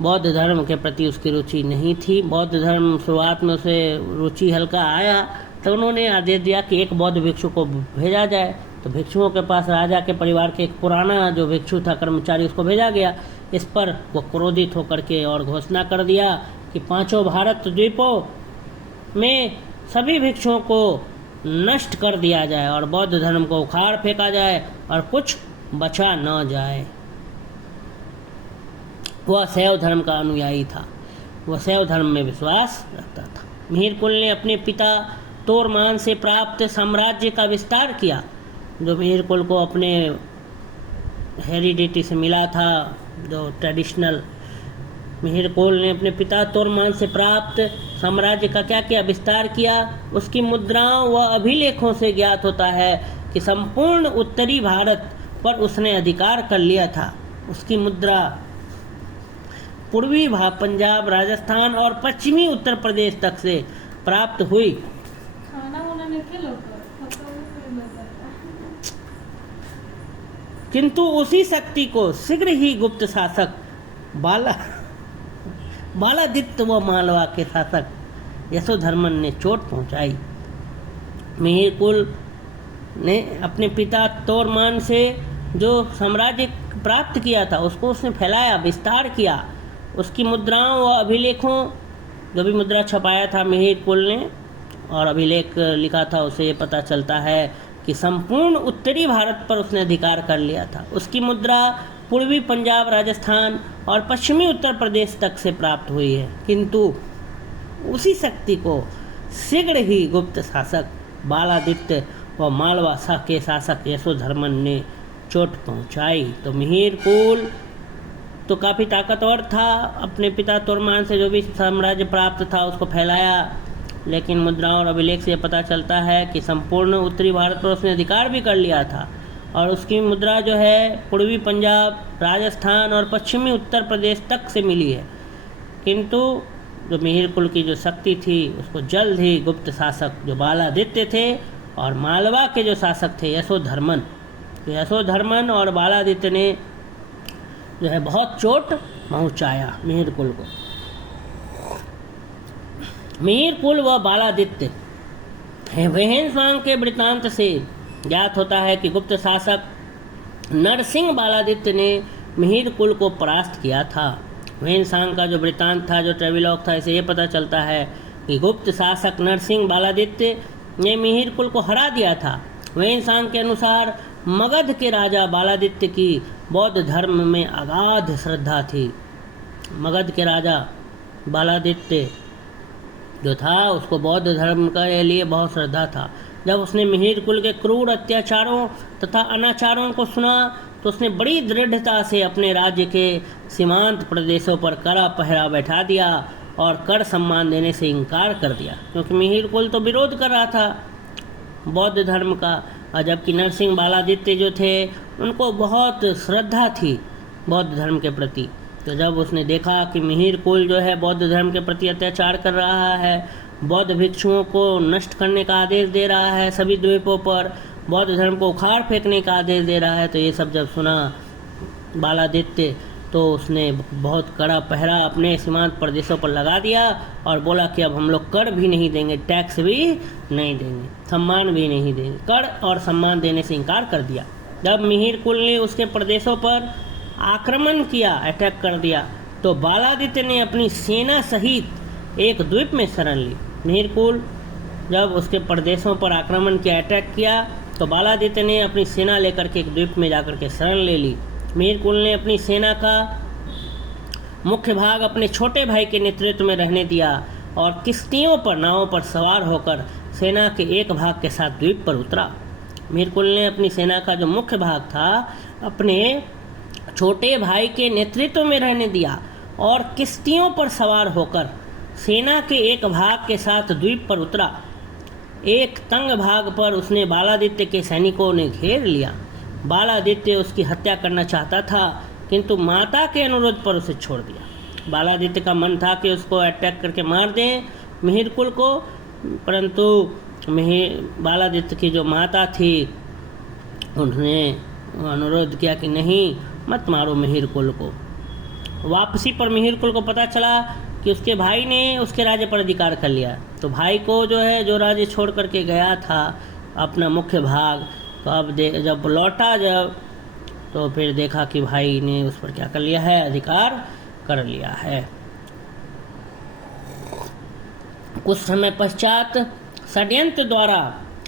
बौद्ध धर्म के प्रति उसकी रुचि नहीं थी। बौद्ध धर्म शुरुआत में उसे रुचि हल्का आया तो उन्होंने आदेश दिया कि एक बौद्ध भिक्षु को भेजा जाए, तो भिक्षुओं के पास राजा के परिवार के एक पुराना जो भिक्षु था कर्मचारी, उसको भेजा गया। इस पर वो क्रोधित होकर के और घोषणा कर दिया कि 5 भारत द्वीपों में सभी भिक्षुओं को नष्ट कर दिया जाए और बौद्ध धर्म को उखाड़ फेंका जाए और कुछ बचा न जाए। वह शैव धर्म का अनुयायी था, वह शैव धर्म में विश्वास रखता था। मिहिर कुल ने अपने पिता तोरमान से प्राप्त साम्राज्य का विस्तार किया, जो मिहिर कुल को अपने हेरिडिटी से मिला था, जो ट्रेडिशनल। मिहिर कुल ने अपने पिता तोरमान से प्राप्त साम्राज्य का क्या किया, विस्तार किया। उसकी मुद्राओं व अभिलेखों से ज्ञात होता है कि संपूर्ण उत्तरी भारत पर उसने अधिकार कर लिया था। उसकी मुद्रा पूर्वी पंजाब, राजस्थान और पश्चिमी उत्तर प्रदेश तक से प्राप्त हुई। किंतु उसी शक्ति को शीघ्र ही गुप्त शासक बालादित्य व मालवा के शासक यशोधर्मन ने चोट पहुंचाई। मिहिर कुल ने अपने पिता तोरमान से जो साम्राज्य प्राप्त किया था उसको उसने फैलाया, विस्तार किया। उसकी मुद्राओं व अभिलेखों, जो भी मुद्रा छपाया था मिहिर कुल ने और अभिलेख लिखा था, उसे ये पता चलता है कि संपूर्ण उत्तरी भारत पर उसने अधिकार कर लिया था। उसकी मुद्रा पूर्वी पंजाब, राजस्थान और पश्चिमी उत्तर प्रदेश तक से प्राप्त हुई है, किंतु उसी शक्ति को शीघ्र ही गुप्त शासक बालादित्य व मालवा के शासक यशोधर्मन ने चोट पहुंचाई। तो मिहिर कुल तो काफ़ी ताकतवर था, अपने पिता तोरमान से जो भी साम्राज्य प्राप्त था उसको फैलाया, लेकिन मुद्राओं और अभिलेख से पता चलता है कि संपूर्ण उत्तरी भारत पर उसने अधिकार भी कर लिया था और उसकी मुद्रा जो है पूर्वी पंजाब, राजस्थान और पश्चिमी उत्तर प्रदेश तक से मिली है। किंतु जो मिहिर कुल की जो शक्ति थी उसको जल्द ही गुप्त शासक जो बालादित्य थे और मालवा के जो शासक थे यशोधर्मन, तो यशोधर्मन और बालादित्य ने जो है बहुत चोट पहुंचाया मिहिर कुल को। मिहिर कुल व बालादित्य ह्वेनसांग के वृत्तांत से ज्ञात होता है कि गुप्त शासक नरसिंह बालादित्य ने मिहिर कुल को परास्त किया था। ह्वेनसांग का जो वृत्तांत था, जो ट्रेविलॉग था, इसे ये पता चलता है कि गुप्त शासक नरसिंह बालादित्य ने मिहिर कुल को हरा दिया था। ह्वेनसांग के अनुसार मगध के राजा बालादित्य की बौद्ध धर्म में अगाध श्रद्धा थी। मगध के राजा बालादित्य जो था उसको बौद्ध धर्म के लिए बहुत श्रद्धा था। जब उसने मिहिर कुल के क्रूर अत्याचारों तथा अनाचारों को सुना तो उसने बड़ी दृढ़ता से अपने राज्य के सीमांत प्रदेशों पर कड़ा पहरा बैठा दिया और कर सम्मान देने से इनकार कर दिया, क्योंकि मिहिर कुल तो विरोध कर रहा था बौद्ध धर्म का, और जबकि नरसिंह बालादित्य जो थे उनको बहुत श्रद्धा थी बौद्ध धर्म के प्रति। तो जब उसने देखा कि मिहिर कुल जो है बौद्ध धर्म के प्रति अत्याचार कर रहा है, बौद्ध भिक्षुओं को नष्ट करने का आदेश दे रहा है सभी द्वीपों पर, बौद्ध धर्म को उखाड़ फेंकने का आदेश दे रहा है। तो ये सब जब सुना बालादित्य तो उसने बहुत कड़ा पहरा अपने सीमांत प्रदेशों पर लगा दिया और बोला कि अब हम लोग कर भी नहीं देंगे, टैक्स भी नहीं देंगे, सम्मान भी नहीं देंगे। कर और सम्मान देने से इनकार कर दिया। जब मिहिर कुल ने उसके प्रदेशों पर आक्रमण किया, अटैक कर दिया, तो बालादित्य ने अपनी सेना सहित एक द्वीप में शरण ली। मिहिर कुल जब उसके प्रदेशों पर आक्रमण किया, अटैक किया, तो बालादित्य ने अपनी सेना लेकर के एक द्वीप में जाकर के शरण ले ली। मिहिर कुल ने अपनी सेना का मुख्य भाग अपने छोटे भाई के नेतृत्व में रहने दिया और किश्तियों पर, नावों पर सवार होकर सेना के एक भाग के साथ द्वीप पर उतरा। मिहिर कुल ने अपनी सेना का जो मुख्य भाग था अपने छोटे भाई के नेतृत्व में रहने दिया और किश्तियों पर सवार होकर सेना के एक भाग के साथ द्वीप पर उतरा। एक तंग भाग पर उसने बालादित्य के सैनिकों ने घेर लिया। बालादित्य उसकी हत्या करना चाहता था, किंतु माता के अनुरोध पर उसे छोड़ दिया। बालादित्य का मन था कि उसको अटैक करके मार दें मिहिर कुल को, परंतु बालादित्य की जो माता थी उन्होंने अनुरोध किया कि नहीं, मत मारो मिहिर कुल को। वापसी पर मिहिर कुल को पता चला कि उसके भाई ने उसके राज्य पर अधिकार कर लिया। तो भाई को जो राज्य छोड़ करके गया था अपना मुख्य भाग, तो अब जब लौटा तो फिर देखा कि भाई ने उस पर क्या कर लिया है, अधिकार कर लिया है। कुछ समय पश्चात षड्यंत्र द्वारा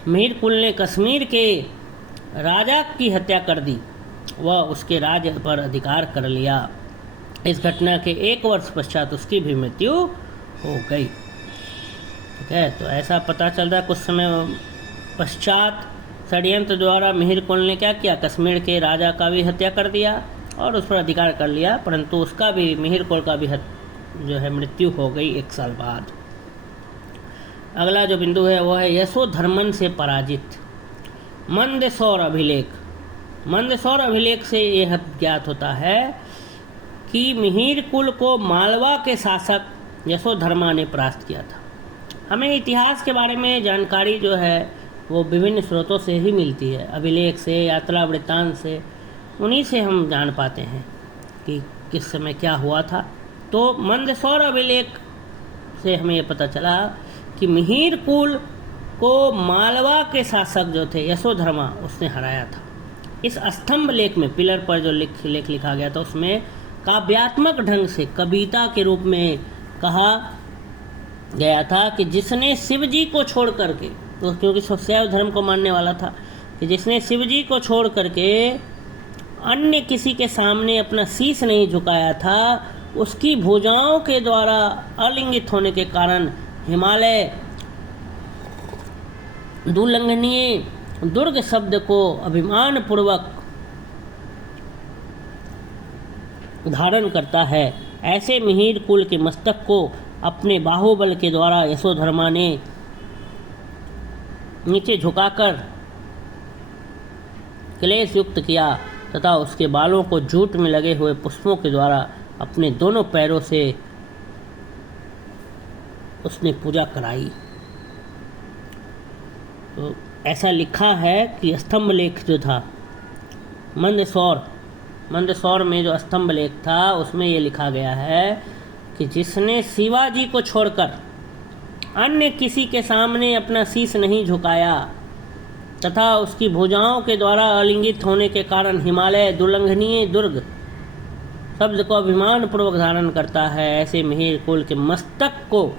मिहिर कुल ने कश्मीर के राजा की हत्या कर दी, वह उसके राज्य पर अधिकार कर लिया। इस घटना के 1 वर्ष पश्चात उसकी भी मृत्यु हो गई। ठीक है, तो ऐसा पता चलता है कुछ समय पश्चात षड्यंत्र द्वारा मिहिर कुल ने क्या किया, कश्मीर के राजा का भी हत्या कर दिया और उस पर अधिकार कर लिया, परंतु उसका भी, मिहिर कुल का भी मृत्यु हो गई 1 साल बाद। अगला जो बिंदु है वो है यशोधर्मन से पराजित। मंदसौर अभिलेख। मंदसौर अभिलेख से यह ज्ञात होता है कि मिहिर कुल को मालवा के शासक यशोधर्मा ने परास्त किया था। हमें इतिहास के बारे में जानकारी जो है वो विभिन्न स्रोतों से ही मिलती है, अभिलेख से, यात्रा वृत्तांत से, उन्हीं से हम जान पाते हैं कि किस समय क्या हुआ था। तो मंदसौर अभिलेख से हमें ये पता चला कि मिहिर कुल को मालवा के शासक जो थे यशोधर्मा, उसने हराया था। इस स्तंभ लेख में, पिलर पर जो लेख लिखा गया था, उसमें काव्यात्मक ढंग से कविता के रूप में कहा गया था कि जिसने शिव जी को छोड़ करके, तो क्योंकि शैव धर्म को मानने वाला था, कि जिसने शिव जी को छोड़ करके अन्य किसी के सामने अपना शीश नहीं झुकाया था, उसकी भुजाओं के द्वारा अलिंगित होने के कारण हिमालय दुर्लंघनीय दुर्ग शब्द को अभिमान पूर्वक धारण करता है। ऐसे मिहिर कुल के मस्तक को अपने बाहुबल के द्वारा यशोधर्मा ने नीचे झुकाकर क्लेश युक्त किया तथा उसके बालों को जूट में लगे हुए पुष्पों के द्वारा अपने दोनों पैरों से उसने पूजा कराई। तो ऐसा लिखा है कि स्तंभ लेख जो था मंदसौर में जो स्तंभ लेख था उसमें ये लिखा गया है कि जिसने शिवाजी को छोड़कर अन्य किसी के सामने अपना शीश नहीं झुकाया तथा उसकी भुजाओं के द्वारा अलिंगित होने के कारण हिमालय दुर्लंघनीय दुर्ग शब्द को अभिमान पूर्वक धारण करता है, ऐसे मिहिर कुल के मस्तक को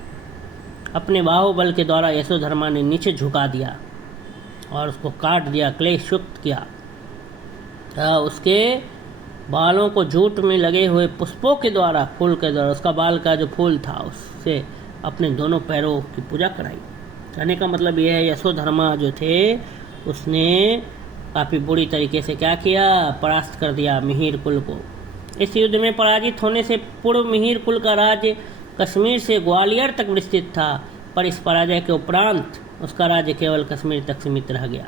अपने बाहुबल के द्वारा यशोधर्मा ने नीचे झुका दिया और उसको काट दिया, क्लेश युक्त किया। उसके बालों को जूट में लगे हुए पुष्पों के द्वारा, फूल के द्वारा, उसका बाल का जो फूल था उससे अपने दोनों पैरों की पूजा कराई। कहने का मतलब यह है यशोधर्मा जो थे उसने काफ़ी बुरी तरीके से क्या किया, परास्त कर दिया मिहिर कुल को। इस युद्ध में पराजित होने से पूर्व मिहिर कुल का राज्य कश्मीर से ग्वालियर तक विस्तृत था, पर इस पराजय के उपरांत उसका राज्य केवल कश्मीर तक सीमित रह गया।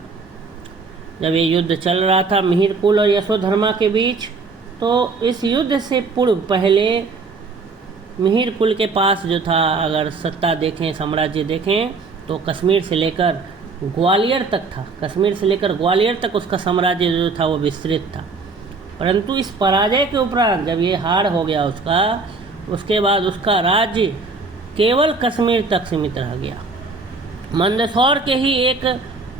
जब ये युद्ध चल रहा था मिहिर कुल और यशोधर्मा के बीच, तो इस युद्ध से पूर्व पहले मिहिर कुल के पास जो था, अगर सत्ता देखें, साम्राज्य देखें, तो कश्मीर से लेकर ग्वालियर तक था, कश्मीर से लेकर ग्वालियर तक उसका साम्राज्य जो था वो विस्तृत था। परंतु इस पराजय के उपरांत जब ये हार हो गया उसका, उसके बाद उसका राज्य केवल कश्मीर तक सीमित रह गया। मंदसौर के ही एक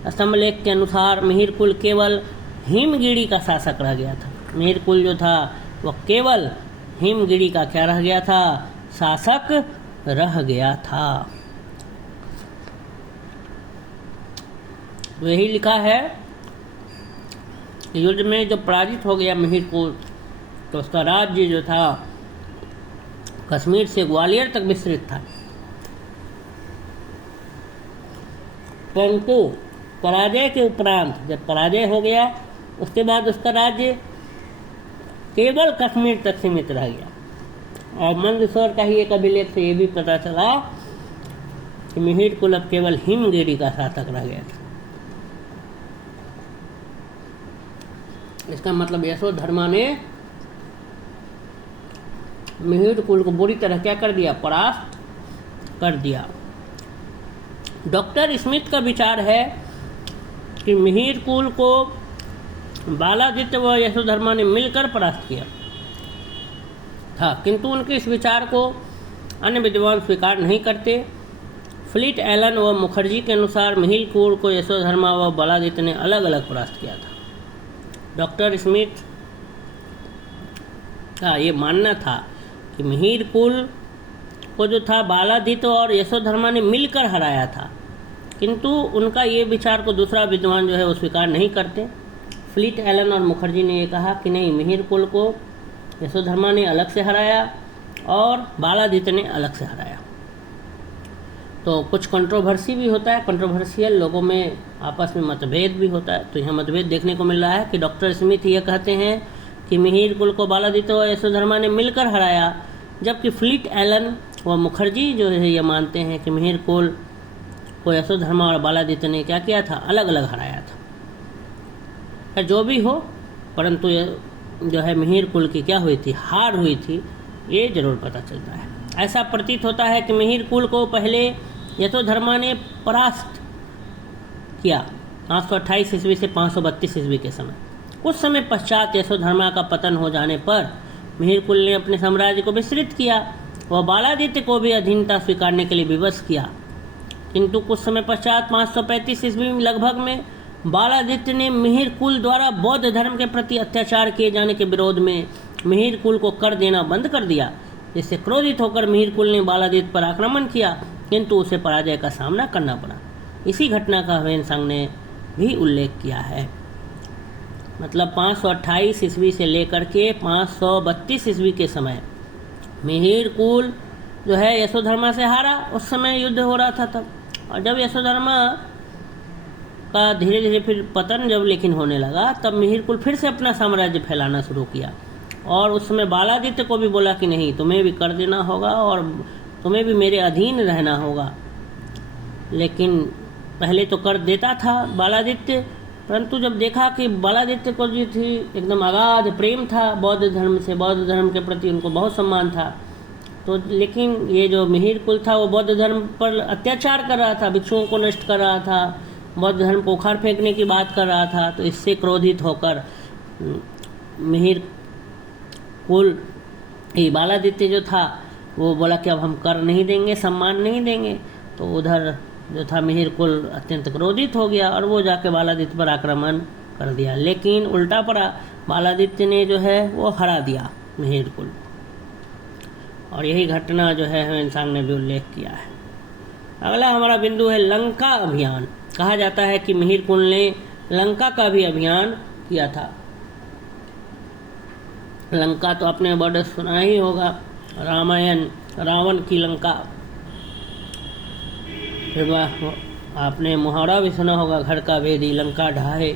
स्तंभलेख के अनुसार मिहिरकुल केवल हिमगिरी का शासक रह गया था। मिहिरकुल जो था वह केवल हिमगिरी का क्या रह गया था, शासक रह गया था। वही लिखा है युद्ध में जब पराजित हो गया मिहिरकुल, तो उसका राज्य जो था कश्मीर से ग्वालियर तक विस्तृत था। परंतु पराजय के उपरांत जब पराजय हो गया, उसके बाद उसका राज्य केवल कश्मीर तक सीमित रह गया। और मंदसौर का ही एक अभिलेख से ये भी पता चला कि मिहिरकुल अब केवल हिमगिरी का शासक रह गया था। इसका मतलब यशोधर्मा ने मिहिरकुल को बुरी तरह क्या कर दिया, परास्त कर दिया। डॉक्टर स्मिथ का विचार है कि मिहिरकुल को बालादित्य व यशोधर्मा ने मिलकर परास्त किया था, किंतु उनके इस विचार को अन्य विद्वान स्वीकार नहीं करते। फ्लिट एलन व मुखर्जी के अनुसार मिहिरकुल को यशोधर्मा व बालादित्य ने अलग अलग परास्त किया था। डॉक्टर स्मिथ का ये मानना था कि मिहिरकुल को जो था बालादित्य और यशोधर्मा ने मिलकर हराया था, किंतु उनका ये विचार को दूसरा विद्वान जो है वो स्वीकार नहीं करते। फ्लिट एलन और मुखर्जी ने ये कहा कि नहीं, मिहिरकुल को यशोधर्मा ने अलग से हराया और बालादित्य ने अलग से हराया। तो कुछ कंट्रोवर्सी भी होता है, कंट्रोवर्शियल लोगों में आपस में मतभेद भी होता है। तो यहाँ मतभेद देखने को मिल रहा है कि डॉक्टर स्मिथ ये कहते हैं कि मिहिरकुल को बालादित्य और यशोधर्मा ने मिलकर हराया, जबकि फ्लिट एलन व मुखर्जी जो है ये मानते हैं कि मिहिरकुल को यशोधर्मा और बालादित्य ने क्या किया था, अलग अलग हराया था। जो भी हो, परंतु जो है मिहिरकुल की क्या हुई थी, हार हुई थी, ये जरूर पता चलता है। ऐसा प्रतीत होता है कि मिहिरकुल को पहले यशोधर्मा ने परास्त किया 528 ईस्वी से 532 ईस्वी के समय। कुछ समय पश्चात यशोधर्मा का पतन हो जाने पर मिहिरकुल ने अपने साम्राज्य को विस्तृत किया। वह बालादित्य को भी अधीनता स्वीकारने के लिए विवश किया, किंतु कुछ समय पश्चात 535 ईस्वी लगभग में बालादित्य ने मिहिरकुल द्वारा बौद्ध धर्म के प्रति अत्याचार किए जाने के विरोध में मिहिरकुल को कर देना बंद कर दिया, जिससे क्रोधित होकर मिहिरकुल ने बालादित्य पर आक्रमण किया, किंतु उसे पराजय का सामना करना पड़ा। इसी घटना का ह्वेनसांग ने भी उल्लेख किया है। मतलब 528 ईस्वी से लेकर के 532 ईस्वी के समय मिहिरकुल जो है यशोधर्मा से हारा, उस समय युद्ध हो रहा था तब। और जब यशोधर्मा का धीरे धीरे फिर पतन जब लेकिन होने लगा, तब मिहिरकुल फिर से अपना साम्राज्य फैलाना शुरू किया। और उस समय बालादित्य को भी बोला कि नहीं, तुम्हें भी कर देना होगा और तुम्हें भी मेरे अधीन रहना होगा। लेकिन पहले तो कर देता था बालादित्य, परंतु जब देखा कि बालादित्य को जो थी एकदम अगाध प्रेम था बौद्ध धर्म से, बौद्ध धर्म के प्रति उनको बहुत सम्मान था, तो लेकिन ये जो मिहिरकुल था वो बौद्ध धर्म पर अत्याचार कर रहा था, भिक्षुओं को नष्ट कर रहा था, बौद्ध धर्म को उखाड़ फेंकने की बात कर रहा था। तो इससे क्रोधित होकर मिहिरकुल बालादित्य जो था वो बोला कि अब हम कर नहीं देंगे, सम्मान नहीं देंगे। तो उधर जो था मिहिरकुल अत्यंत क्रोधित हो गया और वो जाके बालादित्य पर आक्रमण कर दिया। लेकिन उल्टा पड़ा, बालादित्य ने जो है वो हरा दिया मिहिरकुल। और यही घटना जो है ह्वेनसांग ने भी उल्लेख किया है। अगला हमारा बिंदु है लंका अभियान। कहा जाता है कि मिहिरकुल ने लंका का भी अभियान किया था। लंका तो आपने बड़ा सुना ही होगा, रामायण, रावण की लंका। फिर आपने मुहावरा भी सुना होगा, घर का भेदी लंका ढाहे।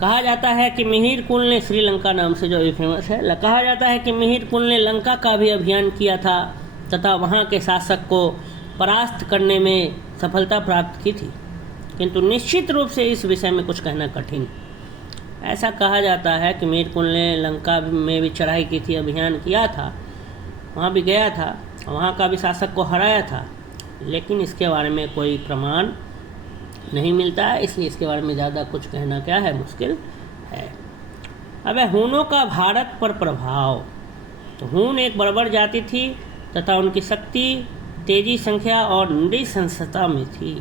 कहा जाता है कि मिहिरकुल ने, श्रीलंका नाम से जो भी फेमस है, कहा जाता है कि मिहिरकुल ने लंका का भी अभियान किया था तथा वहां के शासक को परास्त करने में सफलता प्राप्त की थी, किंतु निश्चित रूप से इस विषय में कुछ कहना कठिन। ऐसा कहा जाता है कि मिहिरकुल ने लंका में भी चढ़ाई की थी, अभियान किया था, वहाँ भी गया था, वहाँ का भी शासक को हराया था, लेकिन इसके बारे में कोई प्रमाण नहीं मिलता है, इसलिए इसके बारे में ज़्यादा कुछ कहना क्या है, मुश्किल है। अब हूनों का भारत पर प्रभाव। तो हून एक बर्बर जाति थी तथा उनकी शक्ति, तेजी, संख्या और नृशंसता में थी।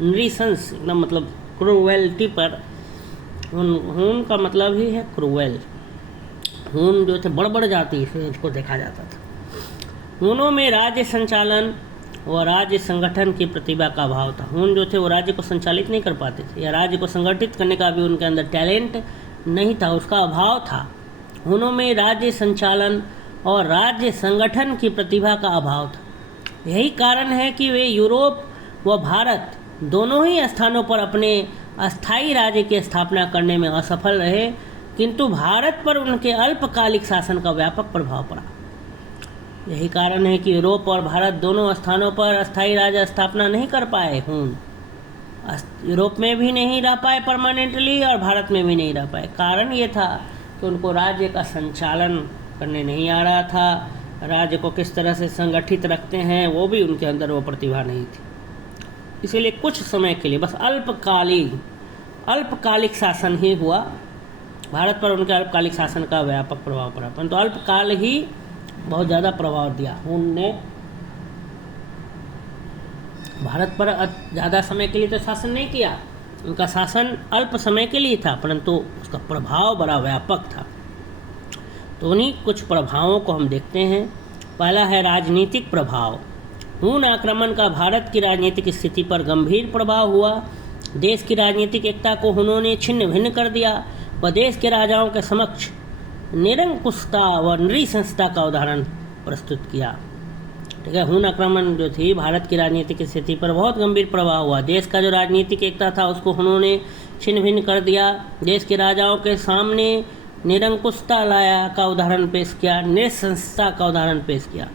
नृशंस एकदम मतलब क्रूएल्टी पर, हून का मतलब ही है क्रूएल। हून जो थे बड़ जाति से इसको देखा जाता था। हूनों में राज्य संचालन व राज्य संगठन की प्रतिभा का अभाव था। हून जो थे वो राज्य को संचालित नहीं कर पाते थे, या राज्य को संगठित करने का भी उनके अंदर टैलेंट नहीं था, उसका अभाव था। हूनों में राज्य संचालन और राज्य संगठन की प्रतिभा का अभाव था। यही कारण है कि वे यूरोप व भारत दोनों ही स्थानों पर अपने अस्थायी राज्य की स्थापना करने में असफल रहे, किंतु भारत पर उनके अल्पकालिक शासन का व्यापक प्रभाव पड़ा। यही कारण है कि यूरोप और भारत दोनों स्थानों पर अस्थायी राज्य स्थापना नहीं कर पाए। हून यूरोप में भी नहीं रह पाए परमानेंटली और भारत में भी नहीं रह पाए। कारण ये था कि उनको राज्य का संचालन करने नहीं आ रहा था, राज्य को किस तरह से संगठित रखते हैं वो भी उनके अंदर वो प्रतिभा नहीं थी। इसीलिए कुछ समय के लिए बस अल्पकालिक शासन ही हुआ। भारत पर उनके अल्पकालिक शासन का व्यापक प्रभाव पड़ा, परंतु अल्पकाल ही बहुत ज़्यादा प्रभाव दिया। उनने भारत पर ज़्यादा समय के लिए तो शासन नहीं किया, उनका शासन अल्प समय के लिए था, परंतु उसका प्रभाव बड़ा व्यापक था। तो उन्हीं कुछ प्रभावों को हम देखते हैं। पहला है राजनीतिक प्रभाव। हून आक्रमण का भारत की राजनीतिक स्थिति पर गंभीर प्रभाव हुआ। देश की राजनीतिक एकता को उन्होंने छिन्न भिन्न कर दिया व देश के राजाओं के समक्ष निरंकुशता व नृशंसता का उदाहरण प्रस्तुत किया। ठीक है, हून आक्रमण जो थी भारत की राजनीतिक स्थिति पर बहुत गंभीर प्रभाव हुआ। देश का जो राजनीतिक एकता था उसको उन्होंने छिन्न भिन्न कर दिया, देश के राजाओं के सामने निरंकुशता लाया का उदाहरण पेश किया, नृशंसता का उदाहरण पेश किया।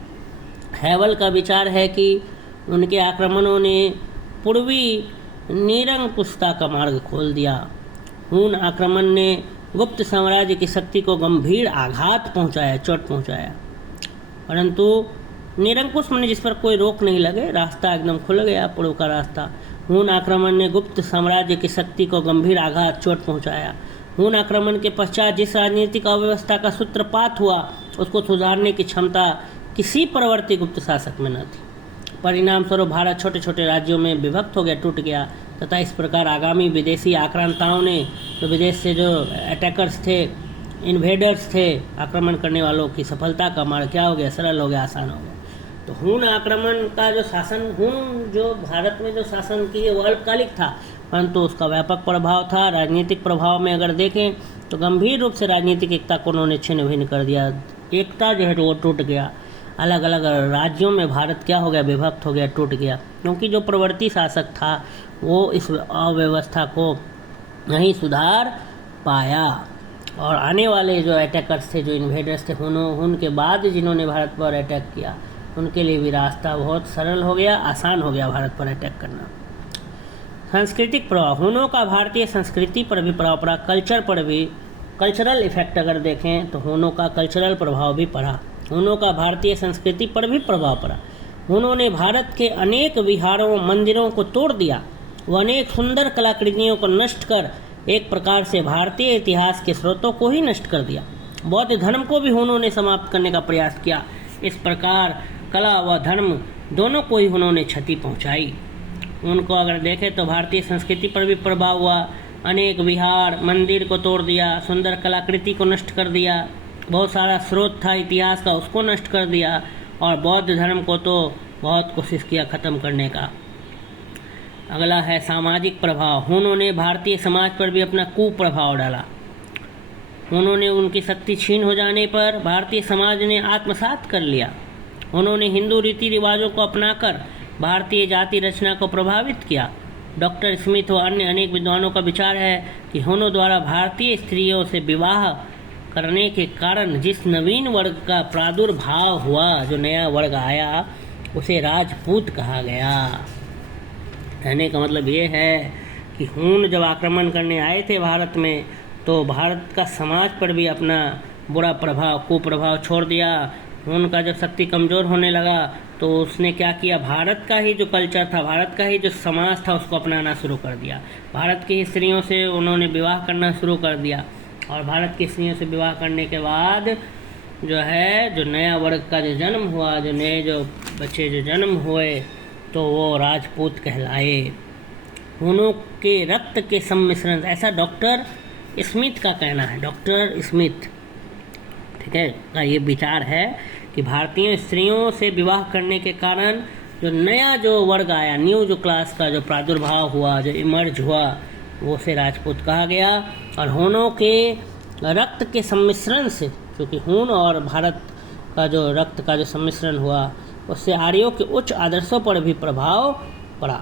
हैवल का विचार है कि उनके आक्रमणों ने पूर्वी निरंकुशता का मार्ग खोल दिया। हून आक्रमण ने गुप्त साम्राज्य की शक्ति को गंभीर आघात पहुंचाया, चोट पहुंचाया, परंतु निरंकुश माने जिस पर कोई रोक नहीं लगे, रास्ता एकदम खुल गया, पूर्व का रास्ता। हून आक्रमण ने गुप्त साम्राज्य की शक्ति को गंभीर आघात, चोट पहुंचाया। हून आक्रमण के पश्चात जिस राजनीतिक अव्यवस्था का सूत्रपात हुआ उसको सुधारने की क्षमता किसी परवर्ती गुप्त शासक में न थी। परिणाम स्वरूप भारत छोटे छोटे राज्यों में विभक्त हो गया, टूट गया, तथा इस प्रकार आगामी विदेशी आक्रांताओं ने, तो विदेश से जो अटैकर्स थे, इन्वेडर्स थे, आक्रमण करने वालों की सफलता का मार्ग क्या हो गया, सरल हो गया, आसान हो गया। तो हून आक्रमण का जो शासन, हून जो भारत में जो शासन किए वो अल्पकालिक था, परंतु उसका व्यापक प्रभाव था। राजनीतिक प्रभाव में अगर देखें तो गंभीर रूप से राजनीतिक एकता को उन्होंने छिन्न भिन्न कर दिया। एकता जो है वो टूट गया, अलग अलग राज्यों में भारत क्या हो गया, विभक्त हो गया, टूट गया, क्योंकि जो प्रवर्ती शासक था वो इस अव्यवस्था को नहीं सुधार पाया। और आने वाले जो अटैकर्स थे, जो इन्वेडर्स थे, हुन के बाद जिन्होंने भारत पर अटैक किया, उनके लिए भी रास्ता बहुत सरल हो गया, आसान हो गया भारत पर अटैक करना। सांस्कृतिक प्रभाव। हुनों का भारतीय संस्कृति पर भी प्रभाव पड़ा, कल्चर पर भी, कल्चरल इफेक्ट अगर देखें तो हुनों का कल्चरल प्रभाव भी पड़ा। हुनों का भारतीय संस्कृति पर भी प्रभाव पड़ा। हुनों ने भारत के अनेक विहारों, मंदिरों को तोड़ दिया, वो अनेक सुंदर कलाकृतियों को नष्ट कर एक प्रकार से भारतीय इतिहास के स्रोतों को ही नष्ट कर दिया। बौद्ध धर्म को भी हुनों ने समाप्त करने का प्रयास किया। इस प्रकार कला व धर्म दोनों को ही उन्होंने क्षति पहुंचाई। उनको अगर देखें तो भारतीय संस्कृति पर भी प्रभाव हुआ। अनेक विहार, मंदिर को तोड़ दिया, सुंदर कलाकृति को नष्ट कर दिया, बहुत सारा स्रोत था इतिहास का उसको नष्ट कर दिया, और बौद्ध धर्म को तो बहुत कोशिश किया ख़त्म करने का। अगला है सामाजिक प्रभाव। उन्होंने भारतीय समाज पर भी अपना कुप्रभाव डाला। उन्होंने उनकी शक्ति छीन हो जाने पर भारतीय समाज ने आत्मसात कर लिया। उन्होंने हिंदू रीति रिवाजों को अपनाकर भारतीय जाति रचना को प्रभावित किया। डॉक्टर स्मिथ व अन्य अनेक विद्वानों का विचार है कि हुनों द्वारा भारतीय स्त्रियों से विवाह करने के कारण जिस नवीन वर्ग का प्रादुर्भाव हुआ, जो नया वर्ग आया, उसे राजपूत कहा गया। कहने का मतलब ये है कि हुन जब आक्रमण करने आए थे भारत में, तो भारत का समाज पर भी अपना बुरा प्रभाव, कुप्रभाव छोड़ दिया। उनका जब शक्ति कमज़ोर होने लगा तो उसने क्या किया, भारत का ही जो कल्चर था, भारत का ही जो समाज था उसको अपनाना शुरू कर दिया। भारत की स्त्रियों से उन्होंने विवाह करना शुरू कर दिया, और भारत की स्त्रियों से विवाह करने के बाद जो है जो नया वर्ग का जो जन्म हुआ, जो नए जो बच्चे जो जन्म हुए, तो वो राजपूत कहलाए। हुनों के रक्त के सम्मिश्रण, ऐसा डॉक्टर स्मिथ का कहना है, डॉक्टर स्मिथ, ठीक है, का ये विचार है कि भारतीय स्त्रियों से विवाह करने के कारण जो नया जो वर्ग आया, न्यू जो क्लास का जो प्रादुर्भाव हुआ, जो इमर्ज हुआ, वो से राजपूत कहा गया। और हुनों के रक्त के सम्मिश्रण से, क्योंकि हुन और भारत का जो रक्त का जो सम्मिश्रण हुआ, उससे आर्यों के उच्च आदर्शों पर भी प्रभाव पड़ा।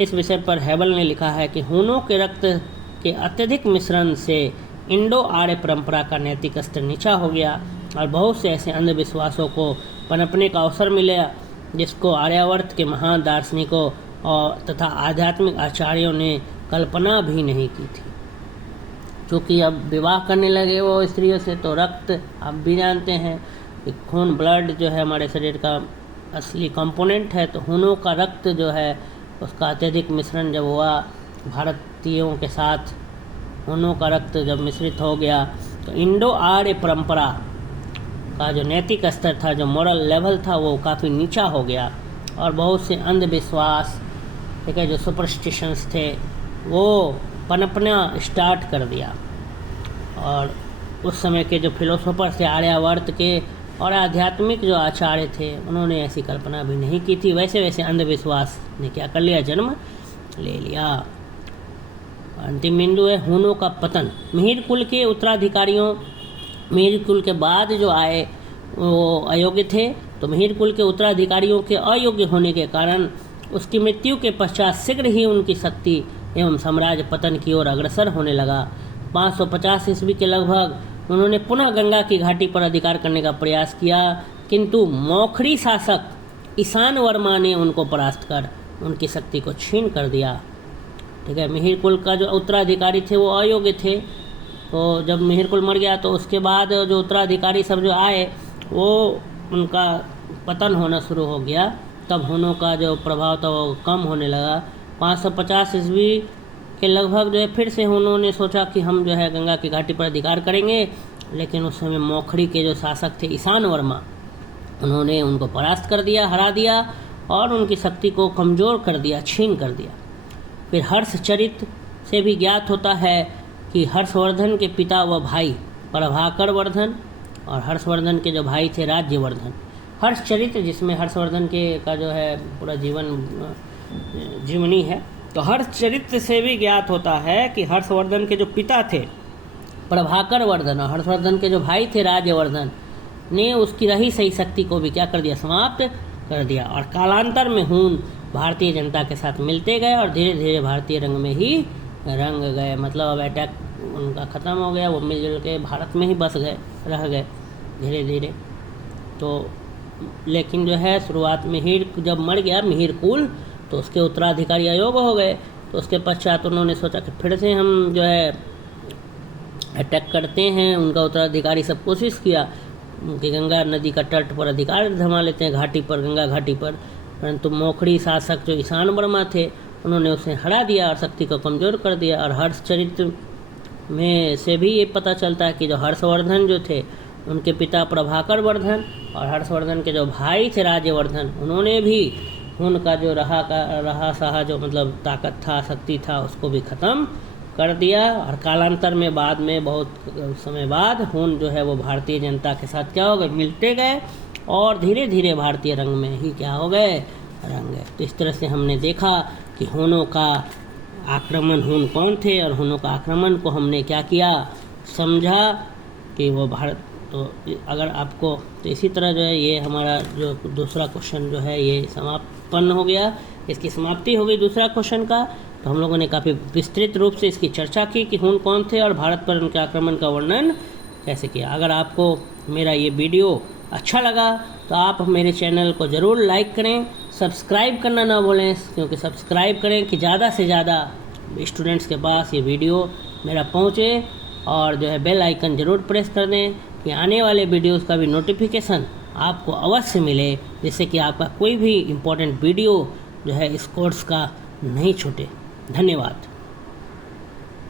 इस विषय पर हैबल ने लिखा है कि हुनों के रक्त के अत्यधिक मिश्रण से इंडो आर्य परंपरा का नैतिक स्तर नीचा हो गया, और बहुत से ऐसे अंधविश्वासों को पनपने का अवसर मिला जिसको आर्यावर्त के महान दार्शनिकों और तथा आध्यात्मिक आचार्यों ने कल्पना भी नहीं की थी। क्योंकि अब विवाह करने लगे वो स्त्रियों से, तो रक्त आप भी जानते हैं कि खून, ब्लड जो है हमारे शरीर का असली कंपोनेंट है, तो हुनों का रक्त जो है उसका अत्यधिक मिश्रण जब हुआ भारतीयों के साथ, हुनों का रक्त जब मिश्रित हो गया, तो इंडो आर्य परंपरा का जो नैतिक स्तर था, जो मॉरल लेवल था, वो काफ़ी नीचा हो गया, और बहुत से अंधविश्वास, ठीक है, जो सुपरस्टिशंस थे, वो पनपना स्टार्ट कर दिया। और उस समय के जो फिलोसोफर थे आर्यावर्त के और आध्यात्मिक जो आचार्य थे, उन्होंने ऐसी कल्पना भी नहीं की थी। वैसे वैसे अंधविश्वास ने क्या कर लिया, जन्म ले लिया। अंतिम बिंदु है हुनों का पतन। मिहिर कुल के उत्तराधिकारियों, मिहिर कुल के बाद जो आए वो अयोग्य थे, तो मिहिर कुल के उत्तराधिकारियों के अयोग्य होने के कारण उसकी मृत्यु के पश्चात शीघ्र ही उनकी शक्ति एवं साम्राज्य पतन की ओर अग्रसर होने लगा। 550 ईस्वी के लगभग उन्होंने पुनः गंगा की घाटी पर अधिकार करने का प्रयास किया, किंतु मौखरी शासक ईशान वर्मा ने उनको परास्त कर उनकी शक्ति को छीन कर दिया। ठीक है, मिहिर कुल का जो उत्तराधिकारी थे वो अयोग्य थे, तो जब मिहिर कुल मर गया तो उसके बाद जो उत्तराधिकारी सब जो आए वो उनका पतन होना शुरू हो गया। तब हुनों का जो प्रभाव था वो कम होने लगा। 550 ईस्वी के लगभग जो है फिर से उन्होंने सोचा कि हम जो है गंगा की घाटी पर अधिकार करेंगे, लेकिन उस समय मौखरी के जो शासक थे ईशान वर्मा, उन्होंने उनको परास्त कर दिया, हरा दिया और उनकी शक्ति को कमज़ोर कर दिया, छीन कर दिया। फिर हर्षचरित से भी ज्ञात होता है कि हर्षवर्धन के पिता व भाई प्रभाकर वर्धन और हर्षवर्धन के जो भाई थे राज्यवर्धन। हर्षचरित जिसमें हर्षवर्धन के का जो है पूरा जीवनी है, तो हर्षचरित्र से भी ज्ञात होता है कि हर्षवर्धन के जो पिता थे प्रभाकर वर्धन और हर्षवर्धन के जो भाई थे राज्यवर्धन ने उसकी रही सही शक्ति को भी क्या कर दिया, समाप्त कर दिया। और कालांतर में हुन भारतीय जनता के साथ मिलते गए और धीरे धीरे भारतीय रंग में ही रंग गए। मतलब अब अटैक उनका ख़त्म हो गया, वो मिलजुल के भारत में ही बस गए, रह गए धीरे धीरे। तो लेकिन जो है शुरुआत में ही जब मर गया मिहिर कुल, तो उसके उत्तराधिकारी अयोग्य हो गए। तो उसके पश्चात उन्होंने सोचा कि फिर से हम जो है अटैक करते हैं। उनका उत्तराधिकारी सब कोशिश किया कि गंगा नदी का तट पर अधिकार जमा लेते हैं, घाटी पर, गंगा घाटी पर, परंतु मौखरी शासक जो ईशान वर्मा थे उन्होंने उसे हरा दिया और शक्ति को कमज़ोर कर दिया। और हर्षचरित्र में से भी ये पता चलता है कि जो हर्षवर्धन जो थे उनके पिता प्रभाकर वर्धन और हर्षवर्धन के जो भाई थे राज्यवर्धन, उन्होंने भी उनका जो रहा सहा जो मतलब ताकत था, शक्ति था, उसको भी ख़त्म कर दिया। और कालांतर में बाद में बहुत समय बाद हुन जो है वो भारतीय जनता के साथ क्या हो गए, मिलते गए और धीरे धीरे भारतीय रंग में ही क्या हो गए, रंग गए। तो इस तरह से हमने देखा कि हुनों का आक्रमण, हुन कौन थे और हुनों का आक्रमण को हमने क्या किया, समझा कि वो भारत। तो अगर आपको तो इसी तरह जो है ये हमारा जो दूसरा क्वेश्चन जो है ये समापन हो गया, इसकी समाप्ति हो गई दूसरा क्वेश्चन का। तो हम लोगों ने काफ़ी विस्तृत रूप से इसकी चर्चा की कि हुन कौन थे और भारत पर उनके आक्रमण का वर्णन कैसे किया। अगर आपको मेरा ये वीडियो अच्छा लगा तो आप मेरे चैनल को ज़रूर लाइक करें, सब्सक्राइब करना ना भूलें, क्योंकि सब्सक्राइब करें कि ज़्यादा से ज़्यादा स्टूडेंट्स के पास ये वीडियो मेरा पहुँचे। और जो है बेल आइकन ज़रूर प्रेस कर दें कि आने वाले वीडियोस का भी नोटिफिकेशन आपको अवश्य मिले, जिससे कि आपका कोई भी इम्पोर्टेंट वीडियो जो है इस कोर्स का नहीं छूटे। धन्यवाद।